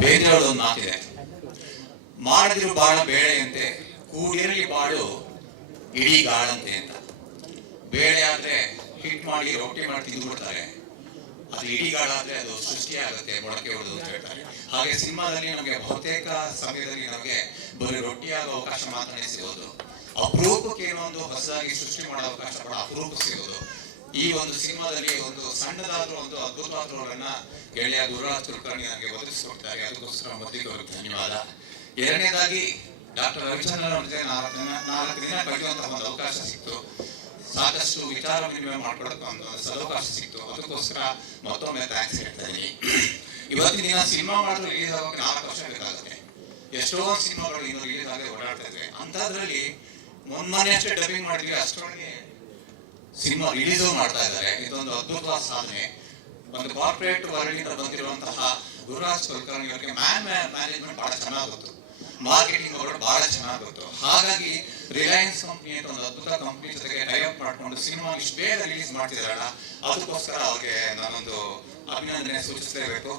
ಬೇಂದ್ರೆಯವ್ರದೊಂದು ಮಾತಿದೆ, ಮಾಡಿದ್ರು ಬಾಳ ಬೇಳೆಯಂತೆ, ಕೂಡಿರಲಿ ಬಾಳು ಇಡೀ ಗಾಳಂತೆ ಅಂತ. ಬೇಳೆ ಆದ್ರೆ ಹಿಟ್ ಮಾಡಿ ರೊಟ್ಟಿ ಮಾಡಿ ತಿಂದುಬಿಡ್ತಾರೆ, ಅದು ಇಡೀ ಗಾಳಾದ್ರೆ ಅದು ಸೃಷ್ಟಿಯಾಗುತ್ತೆ, ಮೊಳಕೆ ಹೊಡೆದು ಅಂತ ಹೇಳ್ತಾರೆ. ಹಾಗೆ ಸಿನಿಮಾದಲ್ಲಿ ನಮಗೆ ಬಹುತೇಕ ಸಮಯದಲ್ಲಿ ನಮಗೆ ಬರೀ ರೊಟ್ಟಿಯಾಗೋ ಅವಕಾಶ ಮಾತ್ರ ಸಿಗೋದು, ಅಪರೂಪಕ್ಕೆ ಏನೋ ಒಂದು ಹೊಸದಾಗಿ ಸೃಷ್ಟಿ ಮಾಡೋ ಅವಕಾಶ ಕೂಡ ಅಪರೂಪಕ್ಕೆ ಸಿಗೋದು. ಈ ಒಂದು ಸಿನಿಮಾದಲ್ಲಿ ಒಂದು ಸಣ್ಣದಾದ್ರೂ ಒಂದು ಅದ್ಭುತವಾದ ರೋಲನ್ನ ಗೆಳೆಯ ಗುರುರಾಜ್ ಕುಲಕರ್ಣಿ ನನಗೆ ಒದಗಿಸಿಕೊಡ್ತಾರೆ, ಅದಕ್ಕೋಸ್ಕರ ಮೊದಲಿಗೆ ಅವ್ರಿಗೆ ಧನ್ಯವಾದ. ಎರಡನೇದಾಗಿ ಡಾಕ್ಟರ್ ರವಿಚಂದ್ರನ್ ಅವ್ರ ಜೊತೆ 4 ದಿನ ಕಳೆಯುವಂತಹ ಒಂದು ಅವಕಾಶ ಸಿಕ್ತು, ಸಾಕಷ್ಟು ವಿಚಾರ ವಿನಿಮಯ ಮಾಡ್ಕೊಳಕ್ಕೆ ಒಂದು ಸದವಕಾಶ ಸಿಕ್ತು, ಅದಕ್ಕೋಸ್ಕರ ಮತ್ತೊಮ್ಮೆ ಥ್ಯಾಂಕ್ಸ್ ಹೇಳ್ತಾ ಇದ್ದೀನಿ. ಇವತ್ತಿನ ದಿನ ಸಿನಿಮಾ ಮಾಡಿದ್ರೆ ರಿಲೀಸ್ ಆಗೋಕೆ 4 ವರ್ಷ ಬೇಕಾಗುತ್ತೆ. ಎಷ್ಟೋ ಸಿನಿಮಾಗಳು ಇನ್ನು ರಿಲೀಸ್ ಆಗದೆ ಓಡಾಡ್ತಾ ಇದ್ವಿ, ಅಂತದ್ರಲ್ಲಿ ಮೊನ್ನೆ ಅಷ್ಟೇ ಡಬ್ಬಿಂಗ್ ಮಾಡಿದ್ವಿ, ಅಷ್ಟರೊಳಗೆ ಸಿನಿಮಾ ರಿಲೀಸು ಮಾಡ್ತಾ ಇದ್ದಾರೆ. ಇದೊಂದು ಅದ್ಭುತವಾದ ಸಾಧನೆ. ಒಂದು ಕಾರ್ಪೊರೇಟ್ ವರ್ಲ್ಡ್ ಬಂದಿರುವಂತಹ ಗುರುರಾಜ್ ಕುಲಕರ್ಣಿ ಅವರಿಗೆ ಮ್ಯಾನೇಜ್ಮೆಂಟ್ ಬಹಳ ಚೆನ್ನಾಗಿ ಗೊತ್ತು, ಮಾರ್ಕೆಟಿಂಗ್ ಅವರು ಬಹಳ ಚೆನ್ನಾಗಿ ಗೊತ್ತು. ಹಾಗಾಗಿ ರಿಲಯನ್ಸ್ ಕಂಪ್ನಿ ಅಂತ ಒಂದು ಅದ್ಭುತ ಕಂಪ್ನಿ ಜೊತೆಗೆ ಟೈಅಪ್ ಮಾಡ್ಕೊಂಡು ಸಿನಿಮಾ ಇಷ್ಟು ಬೇಗ ರಿಲೀಸ್ ಮಾಡ್ತಿದಾರಲ್ಲ, ಅದಕ್ಕೋಸ್ಕರ ಅವ್ರಿಗೆ ನಾನೊಂದು ಅಭಿನಂದನೆ ಸೂಚಿಸಲೇಬೇಕು.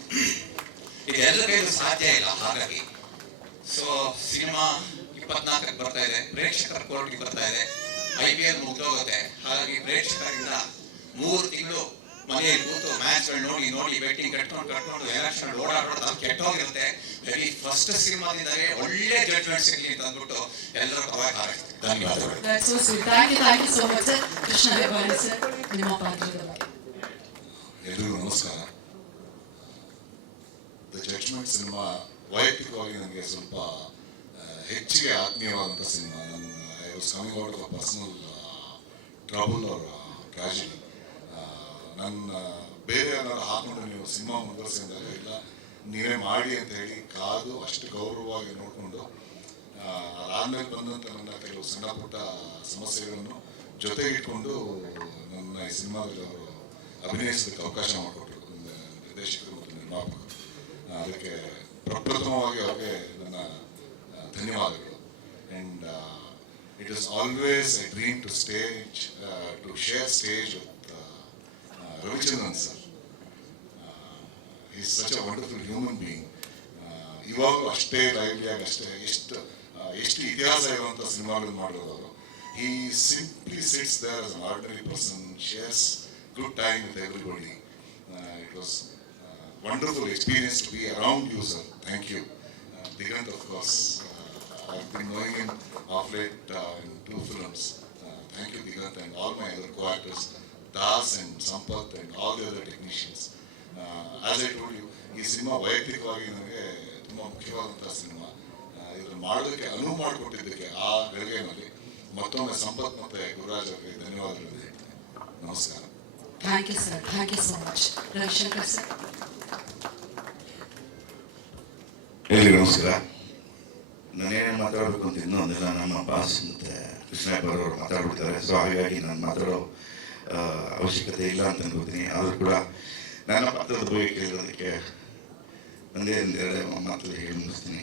ಇದೆಲ್ಲ ಕೈಲೂ ಸಾಧ್ಯ ಇಲ್ಲ. ಹಾಗಾಗಿ ಸೊ ಸಿನಿಮಾ 24ಕ್ಕೆ ಬರ್ತಾ ಇದೆ, ಪ್ರೇಕ್ಷಕರ ಕೋರ್ಟ್ಗೆ ಬರ್ತಾ ಇದೆ, IPL ಮುಗ್ದೋಗುತ್ತೆ. ಹಾಗಾಗಿ ಪ್ರೇಕ್ಷಕರಿಂದ 3 ತಿಂಗಳು ಮನೆಯಲ್ಲಿ ಕೂತು ಮ್ಯಾಚ್ಗಳು ನೋಡಿ ಬೆಟ್ಟಿಂಗ್ ಕಟ್ಕೊಂಡು ಎಲೆಕ್ಷನ್ ಓಡಾಡೋದು ಕೆಟ್ಟೋಗಿರುತ್ತೆ. ವೆರಿ ಫಸ್ಟ್ ಸಿನಿಮಾದಿಂದಾಗೆ ಒಳ್ಳೆ ಜಡ್ಜ್ಮೆಂಟ್ ಸಿಗಲಿ ಅಂತ ಅಂದ್ಬಿಟ್ಟು ಎಲ್ಲರೂ ಪರವಾಗಿ ಹಾರೈಸ್ತೀನಿ. ಧನ್ಯವಾದಗಳು. ಎಲ್ರಿಗೂ ನಮಸ್ಕಾರ. ದ ಜಡ್ಜ್ಮೆಂಟ್ ಸಿನಿಮಾ ವೈಯಕ್ತಿಕವಾಗಿ ನನಗೆ ಸ್ವಲ್ಪ ಹೆಚ್ಚಿಗೆ ಆತ್ಮೀಯವಾದಂಥ cinema. I was coming out of personal trouble ಅವರ ಟ್ರಾಜಿಡಿ. ನನ್ನ ಬೇರೆ ಏನಾದ್ರು ಹಾಕೊಂಡು ನೀವು ಸಿನಿಮಾ ಮುಂದುವರಿಸಿ ಅಂದಾಗ ಇಲ್ಲ ನೀವೇ ಮಾಡಿ ಅಂತ ಹೇಳಿ ಕಾದು ಅಷ್ಟು ಗೌರವವಾಗಿ ನೋಡಿಕೊಂಡು ಅದಾದ್ಮೇಲೆ ಬಂದಂಥ ನನ್ನ ಕೆಲವು ಸಣ್ಣ ಪುಟ್ಟ ಸಮಸ್ಯೆಗಳನ್ನು ಜೊತೆಗಿಟ್ಕೊಂಡು ನನ್ನ ಈ ಸಿನಿಮಾದಲ್ಲಿ ಅವರು ಅಭಿನಯಿಸೋದಕ್ಕೆ ಅವಕಾಶ ಮಾಡಿಕೊಟ್ರು ನಿರ್ದೇಶಕರು ಮತ್ತು ನಿರ್ಮಾಪಕರು. ಅದಕ್ಕೆ ಪ್ರಪ್ರಥಮವಾಗಿ ಅವ್ರಿಗೆ ನನ್ನ ಧನ್ಯವಾದಗಳು. And it is always a dream to share stage with Ravichandran sir. He is such a wonderful human being. ಇವಾಗಲೂ ಅಷ್ಟೇ ಲೈವ್ಲಿಯಾಗಿ ಎಷ್ಟು ಇತಿಹಾಸ ಇರುವಂಥ ಸಿನಿಮಾಗಳು ಮಾಡಿರೋದು ಅವರು. He simply sits there as an ordinary person, shares good time with everybody. It was a wonderful experience to be around you, sir. Thank you. Digant, of course, I've been knowing him of late in 2 films. Thank you, Digant, and all my other co-actors. Das and Sampath and all the other technicians. As I told you, ಈ cinema ವೈಯಕ್ತಿಕವಾಗಿ ನನಗೆ ತುಂಬ ಮುಖ್ಯವಾದಂಥ cinema. ಇದನ್ನು ಮಾಡೋದಕ್ಕೆ ಅನುವು ಮಾಡಿಕೊಟ್ಟಿದ್ದಕ್ಕೆ ಆ ಗಳಿಗೆಯಲ್ಲಿ ಮತ್ತೊಮ್ಮೆ ಸಂಪತ್ ಮತ್ತು ಗುರುರಾಜ್ ಅವರಿಗೆ ಧನ್ಯವಾದಗಳು ಹೇಳ್ತೀನಿ. ನಮಸ್ಕಾರ. Thank you sir, thank you so much. Ravishankar sir. ಎಲ್ರಿಗೂ ನಮಸ್ಕಾರ. ನಾನೇನು ಮಾತಾಡಬೇಕು ಅಂತ ಇನ್ನೊಂದಿಲ್ಲ, ನಮ್ಮ ಬಾಸ್ ಮತ್ತು ಕೃಷ್ಣಪ್ಪ ಅವರು ಮಾತಾಡ್ಬಿಡ್ತಾರೆ. ಸೊ ಹಾಗಾಗಿ ನಾನು ಮಾತಾಡೋ ಅವಶ್ಯಕತೆ ಇಲ್ಲ ಅಂತ ಅನ್ಕೋತೀನಿ. ಆದರೂ ಕೂಡ ನನ್ನ ಪಾತ್ರದ ಬಗ್ಗೆ ಕೇಳಿರೋದಕ್ಕೆ ಒಂದೇ ಮಾತಲ್ಲಿ ಹೇಳಿ ಮುಗಿಸ್ತೀನಿ.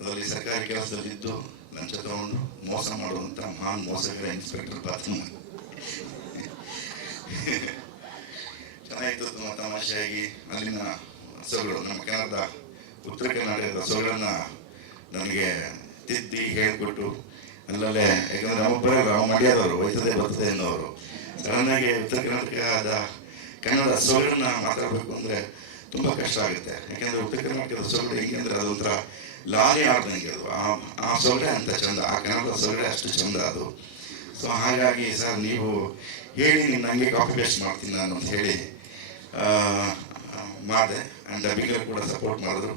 ಅದರಲ್ಲಿ ಸರ್ಕಾರಿ ಕೆಲಸದಲ್ಲಿದ್ದು ಲಂಚ ತಗೊಂಡು ಮೋಸ ಮಾಡುವಂಥ ಮಹಾನ್ ಮೋಸಗಾರ ಇನ್ಸ್ಪೆಕ್ಟರ್ ಪಾತ್ರ ಚೆನ್ನಾಗಿತ್ತು. ತುಂಬ ತಮಾಷೆಯಾಗಿ ಅಲ್ಲಿನ ಹಸುಗಳು, ನಮ್ಮ ಕನ್ನಡದ ಉತ್ತರ ಕರ್ನಾಟಕದ ಹಸುಗಳನ್ನು ನನಗೆ ತಿದ್ದಿ ಹೇಳಿಕೊಟ್ಟು ಅಲ್ಲಲ್ಲೇ, ಯಾಕಂದರೆ ನಮ್ಮೊಬ್ಬರೇ ನಾವು ಮಂಡ್ಯದವರು, ಹೋಯ್ತದೆ ಬರ್ತದೆ ಅನ್ನೋರು. ಸಡನ್ನಾಗಿ ಉತ್ತರ ಕರ್ನಾಟಕದ ಕನ್ನಡ ಸೊಗಡನ್ನ ಮಾತಾಡಬೇಕು ಅಂದರೆ ತುಂಬ ಕಷ್ಟ ಆಗುತ್ತೆ. ಯಾಕೆಂದರೆ ಉತ್ತರ ಕರ್ನಾಟಕದ ಸೊಗಡು ಹೆಂಗೆ ಅಂದರೆ ಅದೊಂಥರ ಲಾರಿ ಆಡ್ದಂಗೆ ಅದು. ಆ ಸೊಗಡೆ ಅಂತ ಚಂದ, ಆ ಕನ್ನಡದ ಸೊಗಡೆ ಅಷ್ಟು ಚಂದ ಅದು. ಸೊ ಹಾಗಾಗಿ ಸರ್ ನೀವು ಹೇಳಿ ನೀನು ನನಗೆ ಕಾಪಿ ಪೇಸ್ಟ್ ಮಾಡ್ತೀನಿ ನಾನು ಅಂತ ಹೇಳಿ ಮಾಡಿದೆ. ಆ್ಯಂಡ್ ಡಬ್ಬಿಗರು ಕೂಡ ಸಪೋರ್ಟ್ ಮಾಡಿದ್ರು.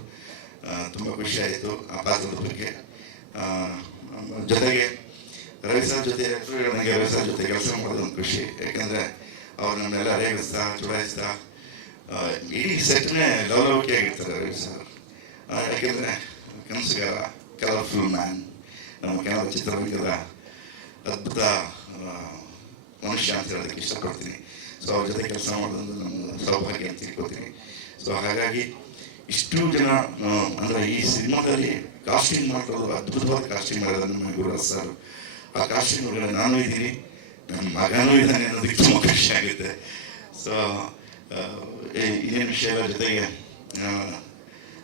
ತುಂಬ ಖುಷಿ ಆಯಿತು ಆ ಪಾತ್ರದ ಬಗ್ಗೆ. ಜೊತೆಗೆ ರವಿ ಸರ್ ಜೊತೆ ನನಗೆ ರವಿ ಸರ್ ಜೊತೆ ಕೆಲಸ ಮಾಡೋದು ಒಂದು ಖುಷಿ. ಯಾಕಂದರೆ ಅವ್ರು ನನ್ನೆಲ್ಲ ರೇಗಿಸ್ತಾ ಚುಡಾಯಿಸ್ತಾ ಇಡೀ ಸೆಟ್ನೇ ಲವಲವಿಕೆಯಾಗಿರ್ತಾರೆ ರವಿ ಸರ್. ಯಾಕೆಂದರೆ ಕನಸುಗಾರ, ಕಲರ್ಫುಲ್ ಮ್ಯಾನ್, ನಮ್ಮ ಕನ್ನಡ ಚಿತ್ರರಂಗದ ಅದ್ಭುತ ಮನುಷ್ಯ ಅಂತ ಹೇಳೋದಕ್ಕೆ ಇಷ್ಟಪಡ್ತೀನಿ. ಸೊ ಅವ್ರ ಜೊತೆ ಕೆಲಸ ಮಾಡೋದು ನನ್ನ ಸೌಭಾಗ್ಯ ಅಂತ ತಿಳ್ಕೊತೀನಿ. ಸೊ ಹಾಗಾಗಿ ಇಷ್ಟು ಜನ ಅಂದರೆ ಈ ಸಿನಿಮಾದಲ್ಲಿ ಕಾಸ್ಟಿಂಗ್ ಮಾಡೋದು, ಅದ್ಭುತವಾದ ಕಾಸ್ಟಿಂಗ್ ಮಾಡೋದು ನಮ್ಮ ಗುರುರಾಜ್ ಸರ್. ಆ ಕಾಸ್ಟಿಂಗ್ ಒಳಗಡೆ ನಾನು ಇದ್ದೀನಿ, ನನ್ನ ಮಗನೂ ಇದ್ದಾನೆ ಅನ್ನೋದಕ್ಕೆ ತುಂಬ ಖುಷಿ ಆಗುತ್ತೆ. ಸೊ ಇನ್ನೇನು ವಿಷಯಗಳ ಜೊತೆಗೆ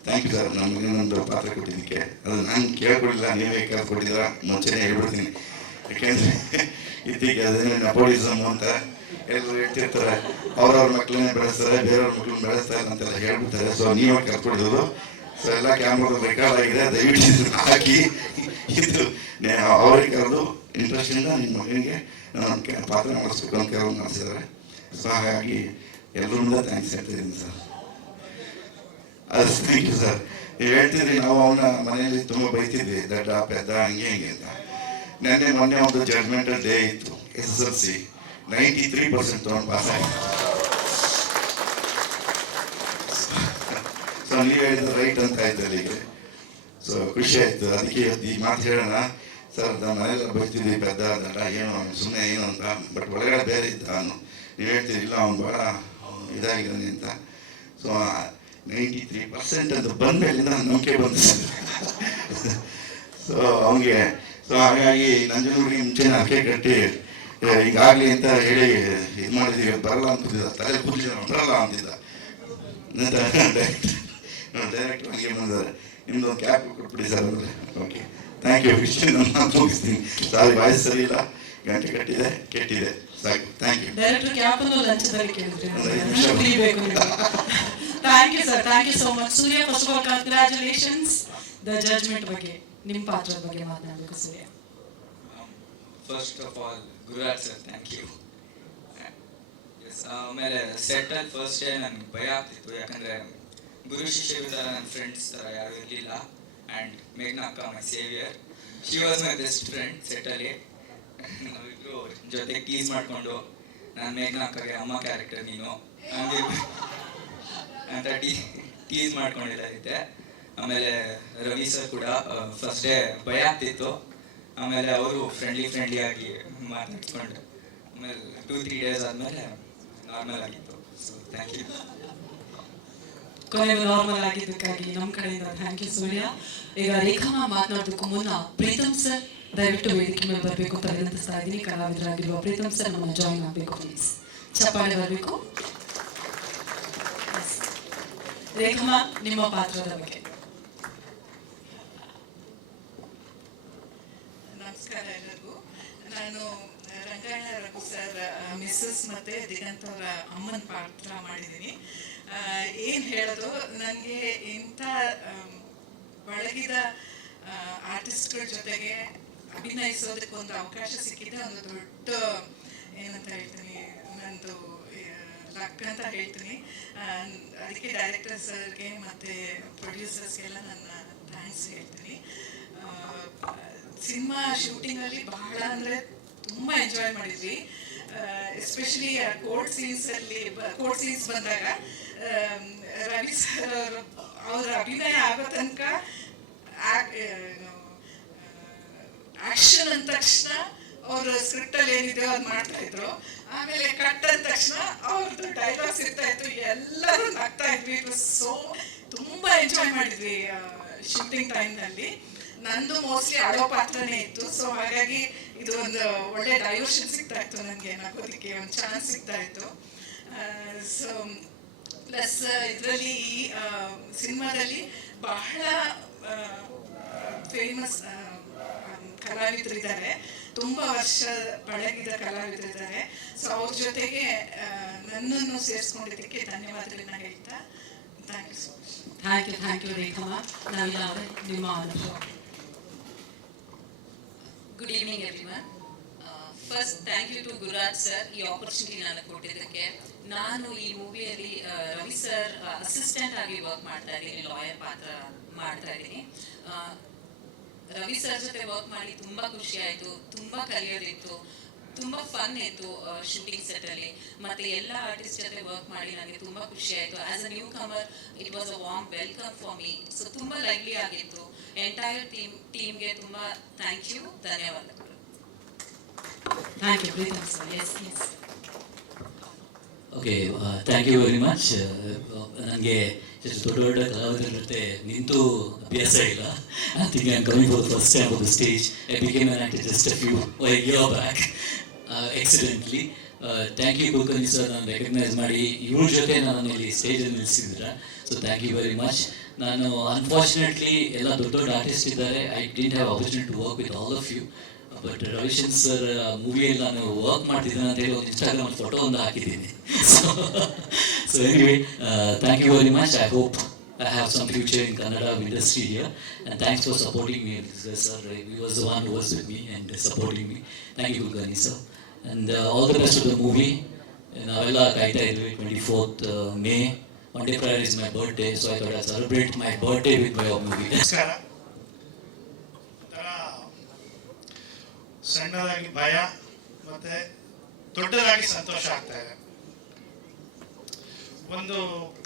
ಥ್ಯಾಂಕ್ ಯು ಸರ್, ನಮ್ಮ ಮಗನೊಂದು ಪಾತ್ರ ಕೊಟ್ಟಿದ್ದಕ್ಕೆ. ಅದು ನಾನು ಕೇಳ್ಕೊಡಿಲ್ಲ, ನೀವೇ ಕೇಳ್ಕೊಟ್ಟಿದ್ದೀರ, ಮುಂಚೆನೇ ಹೇಳ್ಬಿಡ್ತೀನಿ. ಯಾಕೆಂದರೆ ಇತ್ತೀಚೆಗೆ ಅದೇನು ನೆಪೋಟಿಸಮ್ ಅಂತ ಎಲ್ಲರೂ ಹೇಳ್ತಿರ್ತಾರೆ, ಅವ್ರವ್ರ ಮಕ್ಕಳನ್ನೇ ಬೆಳೆಸ್ತಾರೆ, ಬೇರೆಯವ್ರ ಮಕ್ಕಳನ್ನ ಬೆಳೆಸ್ತಾ ಇಲ್ಲ ಅಂತೆಲ್ಲ ಹೇಳ್ಬಿಡ್ತಾರೆ. ಸೊ ನೀವೇ ಕರ್ಕೊಡಿದ್ರು. ಸೊ ಎಲ್ಲ ಕ್ಯಾಮ್ರಾದಲ್ಲಿ ರೆಕಾರ್ಡ್ ಆಗಿದೆ, ದಯವಿಟ್ಟು ಇದನ್ನು ಹಾಕಿ. ಇದು ಅವ್ರಿಗೆ ಕರೆದು ಇಂಟ್ರೆಸ್ಟಿಂದ ನಿಮ್ಮ ಮಗನಿಗೆ ನಾನು ಪಾತ್ರ ಮಾಡಿಸ್ಬೇಕು ಅಂತ ಕರೆದು ಮಾಡಿಸಿದ್ದಾರೆ. ಸೊ ಹಾಗಾಗಿ ಎಲ್ಲರೂ ಥ್ಯಾಂಕ್ಸ್ ಹೇಳ್ತಿದ್ದೀನಿ ಸರ್. ಅದು ಥ್ಯಾಂಕ್ ಯು ಸರ್. ನೀವು ಹೇಳ್ತಿದ್ರಿ, ನಾವು ಅವನ ಮನೆಯಲ್ಲಿ ತುಂಬ ಬೈತಿದ್ವಿ, ದಡ್ಡ ಪೆದ್ದ ಹಂಗೆ ಅಂತ. ಮೊನ್ನೆ ಒಂದು ಜಡ್ಜ್ಮೆಂಟಲ್ ಡೇ ಇತ್ತು, SSLC 93% ತೊಗೊಂಡು ಪಾಸ್ ಆಗಿದೆ. ಸೊ ನೀವು ಹೇಳಿದ್ದು ರೈಟ್ ಅಂತ ಆಯ್ತು ಅಲ್ಲಿಗೆ. ಸೊ ಖುಷಿ ಆಯಿತು. ಅದಕ್ಕೆ ಈ ಮಾತು ಹೇಳೋಣ ಸರ್, ನಮ್ಮ ಮನೆಯೆಲ್ಲ ಬೈತಿದ್ವಿ ಪೆದ್ದ ದಡ್ಡ ಏನು ಸುಮ್ಮನೆ ಏನು ಅಂತ. ಬಟ್ ಒಳಗಡೆ ಬೇರೆ ಇದ್ದ ಅವನು. ನೀವು ಹೇಳ್ತೀರಿ ಇಲ್ಲ ಅವ್ನು ಭಾಳ ಇದಾಗಿದ್ದಾನೆ ಅಂತ. ಸೊ 93% ಅಂತ ಬಂದಮೇಲಿಂದ ನಂಬಿಕೆ ಬಂದು ಸೊ ಅವನಿಗೆ. ಸೊ ಹಾಗಾಗಿ ನಂಜನಗೂಡಿಗೆ ಮುಂಚೆನೇ ಅಕ್ಕೆ ಕಟ್ಟಿ ಈಗಾಗಲಿ ಅಂತ ಹೇಳಿ ಇದು ಮಾಡಿದ್ದೀವಿ. ಬರಲ್ಲ ಅಂತಿದ್ದ, ತಲೆ ಕೂದಲಿಲ್ಲ ಬರಲ್ಲ ಅಂತಿದ್ದ. ಡೈರೆಕ್ಟ್ ನನಗೆ ಬಂದಿದ್ದಾರೆ, ನಿಮ್ದೊಂದು ಕ್ಯಾಪ್ ಕೊಟ್ಬಿಡಿ ಸರ್ ಅಂದರೆ. Okay, thank you. ವಿಷಯ ನಾನು ಮುಗಿಸ್ತೀನಿ. ಸಾರಿ, ವಾಯ್ಸ್ ಸರಿ ಇಲ್ಲ, ಗಂಟೆ ಕಟ್ಟಿದೆ, ಕೆಟ್ಟಿದೆ, ಸಾಕು. Thank you. ಡೈರೆಕ್ಟರ್ ಕ್ಯಾಪನ್ನು ಲಂಚದಲ್ಲಿ ಕೇಳಿದ್ರೆ ಕುಡಿಬೇಕು. Thank you sir, thank you so much. Surya, first of all congratulations. The judgement ಬಗ್ಗೆ, ನಿಮ್ಮ ಪಾತ್ರದ ಬಗ್ಗೆ ಮಾತನಾಡಬೇಕು Surya. First of all Gururaj sir, thank you. ಆಮೇಲೆ ಸೆಟ್ಟಲ್ಲಿ ಫಸ್ಟ್ ಡೇ ನನಗೆ ಭಯ ಆಗ್ತಿತ್ತು, ಯಾಕಂದರೆ ಗುರು ಶಿಷ್ಯರು ಥರ ನನ್ನ ಫ್ರೆಂಡ್ಸ್ ಥರ ಯಾರೂ ಇರಲಿಲ್ಲ. ಆ್ಯಂಡ್ ಮೇಘ್ನಾ ಅಕ್ಕ, my saviour, she was my best friend ಸೆಟ್ಟಲ್ಲಿ. ನಾವಿಬ್ಬರು ಜೊತೆಗೆ ಟೀಸ್ ಮಾಡಿಕೊಂಡು, ನಾನು ಮೇಘ್ನಾ ಅಕ್ಕಗೆ ಅಮ್ಮ ಕ್ಯಾರೆಕ್ಟರ್ ನೀನು ಹಂಗೆ ಅಂತ ಟೀಸ್ ಮಾಡ್ಕೊಂಡಿಲ್ಲ ಇದ್ದೆ. ಆಮೇಲೆ ರವಿ ಸರ್ ಕೂಡ ಫಸ್ಟ್ ಡೇ ಭಯ ಆಗ್ತಿತ್ತು, ಆಮೇಲೆ ಅವರು ಫ್ರೆಂಡ್ಲಿ ಆಗಿ ಮಾತಾಡ್ಕೊಂಡು ಆಮೇಲೆ 2-3 ಡೇಸ್ ಆದಮೇಲೆ ನಾರ್ಮಲ್ ಆಗಿತ್ತು. So thank you. ಕೊನೆಗೂ ನಾರ್ಮಲ್ ಆಗಿದ್ದಕ್ಕಾಗಿ ನಮ್ಮ ಕಡೆಯಿಂದ ಥ್ಯಾಂಕ್ ಯು ಸೂರ್ಯ. ಈಗ ರೇಖಾ ಮಾತನಾಡೋದಕ್ಕೂ ಮುನ್ನ ಪ್ರೀತಮ್ ಸರ್ ದಯವಿಟ್ಟು ವೇದಿಕೆ ಮೇಲೆ ಬರಬೇಕು ಅಂತ ವಿನಂತಿಸ್ತಾ ಇದ್ದೀನಿ. ಕಲಾವಿದರಾಗಿರುವ ಪ್ರೀತಮ್ ಸರ್ ನಮ್ಮ ಜಾಯಿನ್ ಆಗಬೇಕು ಪ್ಲೀಸ್. ಚಪ್ಪಾಳೆ ಬರಬೇಕು. ರೇಖಾ, ನಿಮ್ಮ ಪಾತ್ರದ ಬಗ್ಗೆ. ನಮಸ್ಕಾರ ಎಲ್ಲರಿಗೂ. ನಾನು ರಂಗಾಯಣ ರಘು ಸರ್ ಮಿಸ್ಸಸ್ ಮತ್ತು ದಿಗಂತ್ ಅವರ ಅಮ್ಮನ ಪಾತ್ರ ಮಾಡಿದ್ದೀನಿ. ಏನು ಹೇಳೋದು, ನನಗೆ ಇಂಥ ಬಳಗಿದ ಆರ್ಟಿಸ್ಟ್ಗಳ ಜೊತೆಗೆ ಅಭಿನಯಿಸೋದಕ್ಕೆ ಒಂದು ಅವಕಾಶ ಸಿಕ್ಕಿದೆ. ಒಂದು ದೊಡ್ಡ ಏನಂತ ಹೇಳ್ತೀನಿ, ನಂದು ಲಕ್ ಅಂತ ಹೇಳ್ತೀನಿ. ಅದಕ್ಕೆ ಡೈರೆಕ್ಟರ್ ಸರ್ಗೆ ಮತ್ತು ಪ್ರೊಡ್ಯೂಸರ್ಸ್ಗೆಲ್ಲ ನನ್ನ ಥ್ಯಾಂಕ್ಸ್ ಹೇಳ್ತೀನಿ. ಸಿನಿಮಾ ಶೂಟಿಂಗಲ್ಲಿ ಬಹಳ ಅಂದರೆ ತುಂಬ ಎಂಜಾಯ್ ಮಾಡಿದ್ವಿ. ಎಸ್ಪೆಷಲಿ ಕೋರ್ಟ್ ಸೀನ್ಸ್ ಬಂದಾಗ ರವಿ ಸರ್ ಅವರ ಅಭಿನಯ ಆಗೋ ತನಕ ಆಕ್ಷನ್ ಅಂದ ತಕ್ಷಣ ಅವ್ರ ಸ್ಕ್ರಿಪ್ಟಲ್ಲಿ ಏನಿದೆಯೋ ಅದು ಮಾಡ್ತಾ ಇದ್ರು. ಆಮೇಲೆ ಕಟ್ ಅಂದ ತಕ್ಷಣ ಅವ್ರದ್ದು ಡೈಲಾಗ್ಸ್ ಇರ್ತಾ ಇತ್ತು, ಎಲ್ಲರೂ ನಗ್ತಾ ಇದ್ವಿ. ಇಟ್ ವಾಸ್ ಸೋ ತುಂಬ ಎಂಜಾಯ್ ಮಾಡಿದ್ವಿ ಶೂಟಿಂಗ್ ಟೈಮ್ನಲ್ಲಿ. ನಂದು ಮೋಸ್ಟ್ಲಿ ಆಡೋ ಪಾತ್ರನೇ ಇತ್ತು. ಸೊ ಹಾಗಾಗಿ ಇದು ಒಂದು ಒಳ್ಳೆ ಡೈವರ್ಷನ್ ಸಿಗ್ತಾ ಇತ್ತು ನನಗೆ, ನಗೋದಕ್ಕೆ ಒಂದು ಚಾನ್ಸ್ ಸಿಗ್ತಾ ಇತ್ತು. ಸೊ ಪ್ಲಸ್ ಇದರಲ್ಲಿ ಈ ಸಿನಿಮಾದಲ್ಲಿ ಬಹಳ ಫೇಮಸ್ ಕಲಾವಿದರಿದ್ದಾರೆ, ತುಂಬ ವರ್ಷ ಪಳಗಿದ ಕಲಾವಿದರಿದ್ದಾರೆ. ಸೊ ಅವ್ರ ಜೊತೆಗೆ ನನ್ನನ್ನು ಸೇರಿಸ್ಕೊಂಡಿದ್ದಕ್ಕೆ ಧನ್ಯವಾದಗಳನ್ನ ಹೇಳ್ತಾ thank you so much. Thank you Rekha. ನಾವೆಲ್ಲ ನಿಮ್ಮ ಅನುಭವ. Good evening everyone. First thank you to Gururaj sir ಈ ಆಪರ್ಚುನಿಟಿ ನನಗೆ ಕೊಟ್ಟಿದ್ದಕ್ಕೆ. ನಾನು ಈ ಮೂವಿಯಲ್ಲಿ ರವಿ ಸರ್ ಅಸಿಸ್ಟೆಂಟ್ ಆಗಿ ವರ್ಕ್ ಮಾಡ್ತಾ ಇದ್ದೀನಿ, ಲಾಯರ್ ಪಾತ್ರ ಮಾಡ್ತಾ ಇದ್ದೀನಿ. ರವಿ ಸರ್ ಜೊತೆ ವರ್ಕ್ ಮಾಡಿ ತುಂಬ ಖುಷಿ ಆಯಿತು, ತುಂಬ ಕಲಿಯೋದಿತ್ತು, ತುಂಬ ಫನ್ ಇತ್ತು ಶೂಟಿಂಗ್ ಸೆಟ್ಟಲ್ಲಿ. ಮತ್ತು ಎಲ್ಲ ಆರ್ಟಿಸ್ಟ್ ಜೊತೆ ವರ್ಕ್ ಮಾಡಿ ನನಗೆ ತುಂಬ ಖುಷಿ ಆಯಿತು. As a newcomer it was a warm welcome for me. So ತುಂಬ ಲೈವ್ಲಿ ಆಗಿತ್ತು. ಎಂಟೈರ್ ಟೀಮ್ಗೆ ತುಂಬ ಥ್ಯಾಂಕ್ ಯು, ಧನ್ಯವಾದಗಳು. Thank you Preetham sir. Yes yes. Okay, thank you very much. ನನಗೆ ದೊಡ್ಡ ದೊಡ್ಡ ಕಲಾವಿದರ ಜೊತೆ ನಿಂತು ಅಭ್ಯಾಸ ಇಲ್ಲ. I think I am coming for the first time on the stage. I became an actor just a few year back accidentally. Thank you Kulkarni sir, ನಾನು recognise ಮಾಡಿ ಇವ್ರ ಜೊತೆ ನಾನು ಇಲ್ಲಿ ಸ್ಟೇಜಲ್ಲಿ ನಿಲ್ಲಿಸಿದ್ರ. So thank you very much. ನಾನು unfortunately ಎಲ್ಲ ದೊಡ್ಡ ದೊಡ್ಡ ಆರ್ಟಿಸ್ಟ್ ಇದ್ದಾರೆ, I didn't have opportunity to work with all of you. But Ravishankar sir ಮೂವಿಯಲ್ಲಿ ನಾನು ವರ್ಕ್ ಮಾಡ್ತಿದ್ದೇನೆ ಅಂತೇಳಿ ಒಂದು ಇನ್ಸ್ಟಾಗ್ರಾಮ್ ಫೋಟೋ ಒಂದು ಹಾಕಿದ್ದೀನಿ. So anyway, thank you very much. I hope I have some future in Kannada industry here, and thanks for supporting me, sir. He was the one who was with me and supporting me. Thank you, Kulkarni sir, and all the best to the movie. Navella kaita idve 24th May. One day prior is my birthday, so I thought I'd celebrate my birthday with my movie. ನಮಸ್ಕಾರ. ಸಣ್ಣದಾಗಿ ಭಯ ಮತ್ತೆ ದೊಡ್ಡದಾಗಿ ಸಂತೋಷ ಆಗ್ತಾ ಇದೆ. ಒಂದು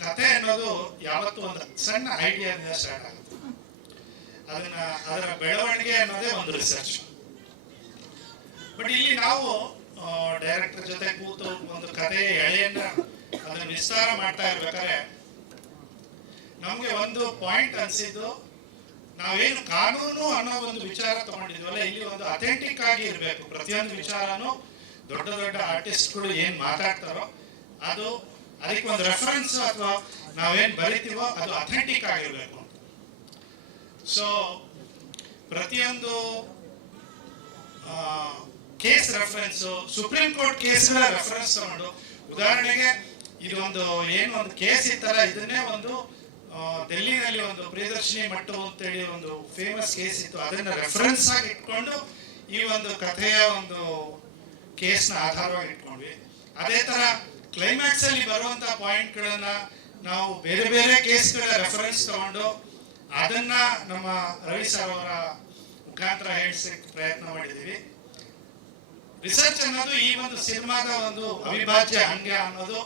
ಕತೆ ಅನ್ನೋದು ಯಾವತ್ತೂ ಒಂದು ಸಣ್ಣ ಐಡಿಯಾದಿಂದ ಸ್ಟಾರ್ಟ್ ಆಗುತ್ತೆ. ಅದರ ಬೆಳವಣಿಗೆ ಅನ್ನೋದೇ ಒಂದು ರಿಸರ್ಚ್. ಬಟ್ ಇಲ್ಲಿ ನಾವು ಡೈರೆಕ್ಟರ್ ಜೊತೆ ಕೂತು ಒಂದು ಕಥೆಯ ಎಳೆಯನ್ನ ಅದನ್ನು ವಿಸ್ತಾರ ಮಾಡ್ತಾ ಇರ್ಬೇಕಾದ್ರೆ ನಮ್ಗೆ ಒಂದು ಪಾಯಿಂಟ್ ಅನ್ಸಿದ್ದು, ನಾವೇನು ಕಾನೂನು ಅನ್ನೋ ಒಂದು ವಿಚಾರ ತಗೊಂಡಿದ್ವಲ್ಲ, ಇಲ್ಲಿ ಒಂದು ಅಥೆಂಟಿಕ್ ಆಗಿ ಇರಬೇಕು. ಪ್ರತಿಯೊಂದು ವಿಚಾರನೂ ದೊಡ್ಡ ದೊಡ್ಡ ಆರ್ಟಿಸ್ಟ್ಗಳು ಏನ್ ಮಾತಾಡ್ತಾರೋ ಅದು ಅದಕ್ಕೆ ಒಂದು ರೆಫರೆನ್ಸ್ ಅಥವಾ ನಾವೇನ್ ಬರಿತೀವೋ ಅದು ಅಥೆಂಟಿಕ್ ಆಗಿರ್ಬೇಕು. ಸೊ ಪ್ರತಿಯೊಂದು ಕೇಸ್ ರೆಫರೆನ್ಸ್, ಸುಪ್ರೀಂ ಕೋರ್ಟ್ ಕೇಸ್ಗಳ ರೆಫರೆನ್ಸ್ ತಗೊಂಡು, ಉದಾಹರಣೆಗೆ ಇದೊಂದು ಏನು ಒಂದು ಕೇಸ್ ಇತ್ತಲ್ಲ, ಇದನ್ನೇ ಒಂದು ಡೆಲ್ಲಿನಲ್ಲಿ ಒಂದು ಪ್ರಿಯದರ್ಶಿನಿ ಮಟ್ಟು ಅಂತೇಳಿ ಒಂದು ಫೇಮಸ್ ಕೇಸ್ ಇತ್ತು, ಅದನ್ನ ರೆಫರೆನ್ಸ್ ಆಗಿ ಇಟ್ಕೊಂಡು ಈ ಒಂದು ಕಥೆಯ ಒಂದು ಕೇಸ್ನ ಆಧಾರವಾಗಿ ಇಟ್ಕೊಂಡ್ವಿ. ಅದೇ ತರ ಕ್ಲೈಮ್ಯಾಕ್ಸ್ ಅಲ್ಲಿ ಬರುವಂತಹ ಪಾಯಿಂಟ್ಗಳನ್ನ ನಾವು ಬೇರೆ ಬೇರೆ ಕೇಸ್ಗಳ ರೆಫರೆನ್ಸ್ ತಗೊಂಡು ಅದನ್ನ ನಮ್ಮ ರವಿ ಸರ್ ಅವರ ಮುಖಾಂತರ ಹೇಳಿಸಕ್ಕೆ ಪ್ರಯತ್ನ ಮಾಡಿದೀವಿ. ರಿಸರ್ಚ್ ಅನ್ನೋದು ಈ ಒಂದು ಸಿನಿಮಾದ ಒಂದು ಅವಿಭಾಜ್ಯ ಅಂಗ ಅನ್ನೋದು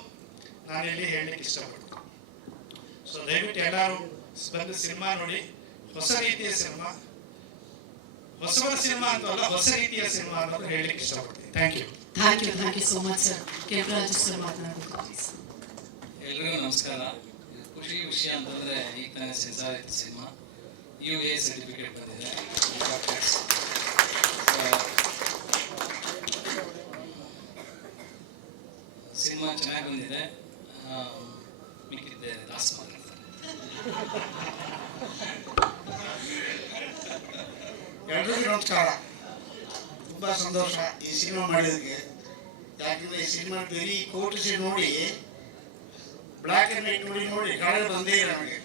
ನಾನು ಇಲ್ಲಿ ಹೇಳಲಿಕ್ಕೆ ಇಷ್ಟಪಡ್ತೀನಿ. ಸೊ ದಯವಿಟ್ಟು ಎಲ್ಲರೂ ಬಂದು ಸಿನಿಮಾ ನೋಡಿ. ಹೊಸ ರೀತಿಯ ಸಿನಿಮಾ, ಹೊಸ ಸಿನಿಮಾ ಅಂತಲ್ಲ, ಹೊಸ ರೀತಿಯ ಸಿನಿಮಾ ಅನ್ನೋದು ಹೇಳಲಿಕ್ಕೆ ಇಷ್ಟಪಡ್ತೀನಿ. Thank you. Thank you so much sir. Kemparaju sir ಮಾತನಾಡಬೇಕು. ಎಲ್ರಿಗೂ ನಮಸ್ಕಾರ. ಖುಷಿ ವಿಷಯ ಅಂತಂದರೆ ಈಗ ತಾನೇ ಸೆನ್ಸಾರ್ ಆಯಿತು ಸಿನಿಮಾ, UA ಸರ್ಟಿಫಿಕೇಟ್ ಬಂದಿದೆ. ಸಿನಿಮಾ ಚೆನ್ನಾಗಿ ಬಂದಿದೆ. ಮಿಕ್ಕಿದ್ದೆ ದಾಸ್ ಮಾತಾಡ್ತಾರೆ. ಎಲ್ರಿಗೂ ನಮಸ್ಕಾರ. ತುಂಬ ಸಂತೋಷ ಈ ಸಿನಿಮಾ ಮಾಡಿದಕ್ಕೆ. ಯಾಕಂದರೆ ಈ ಸಿನಿಮಾ ಬರೀ ಕೋರ್ಟ್ ನೋಡಿ, ಬ್ಲ್ಯಾಕ್ ಆ್ಯಂಡ್ ವೈಟ್ ನೋಡಿ ಕಳೆ ಬಂದೇ ಇಲ್ಲ ನಮಗೆ.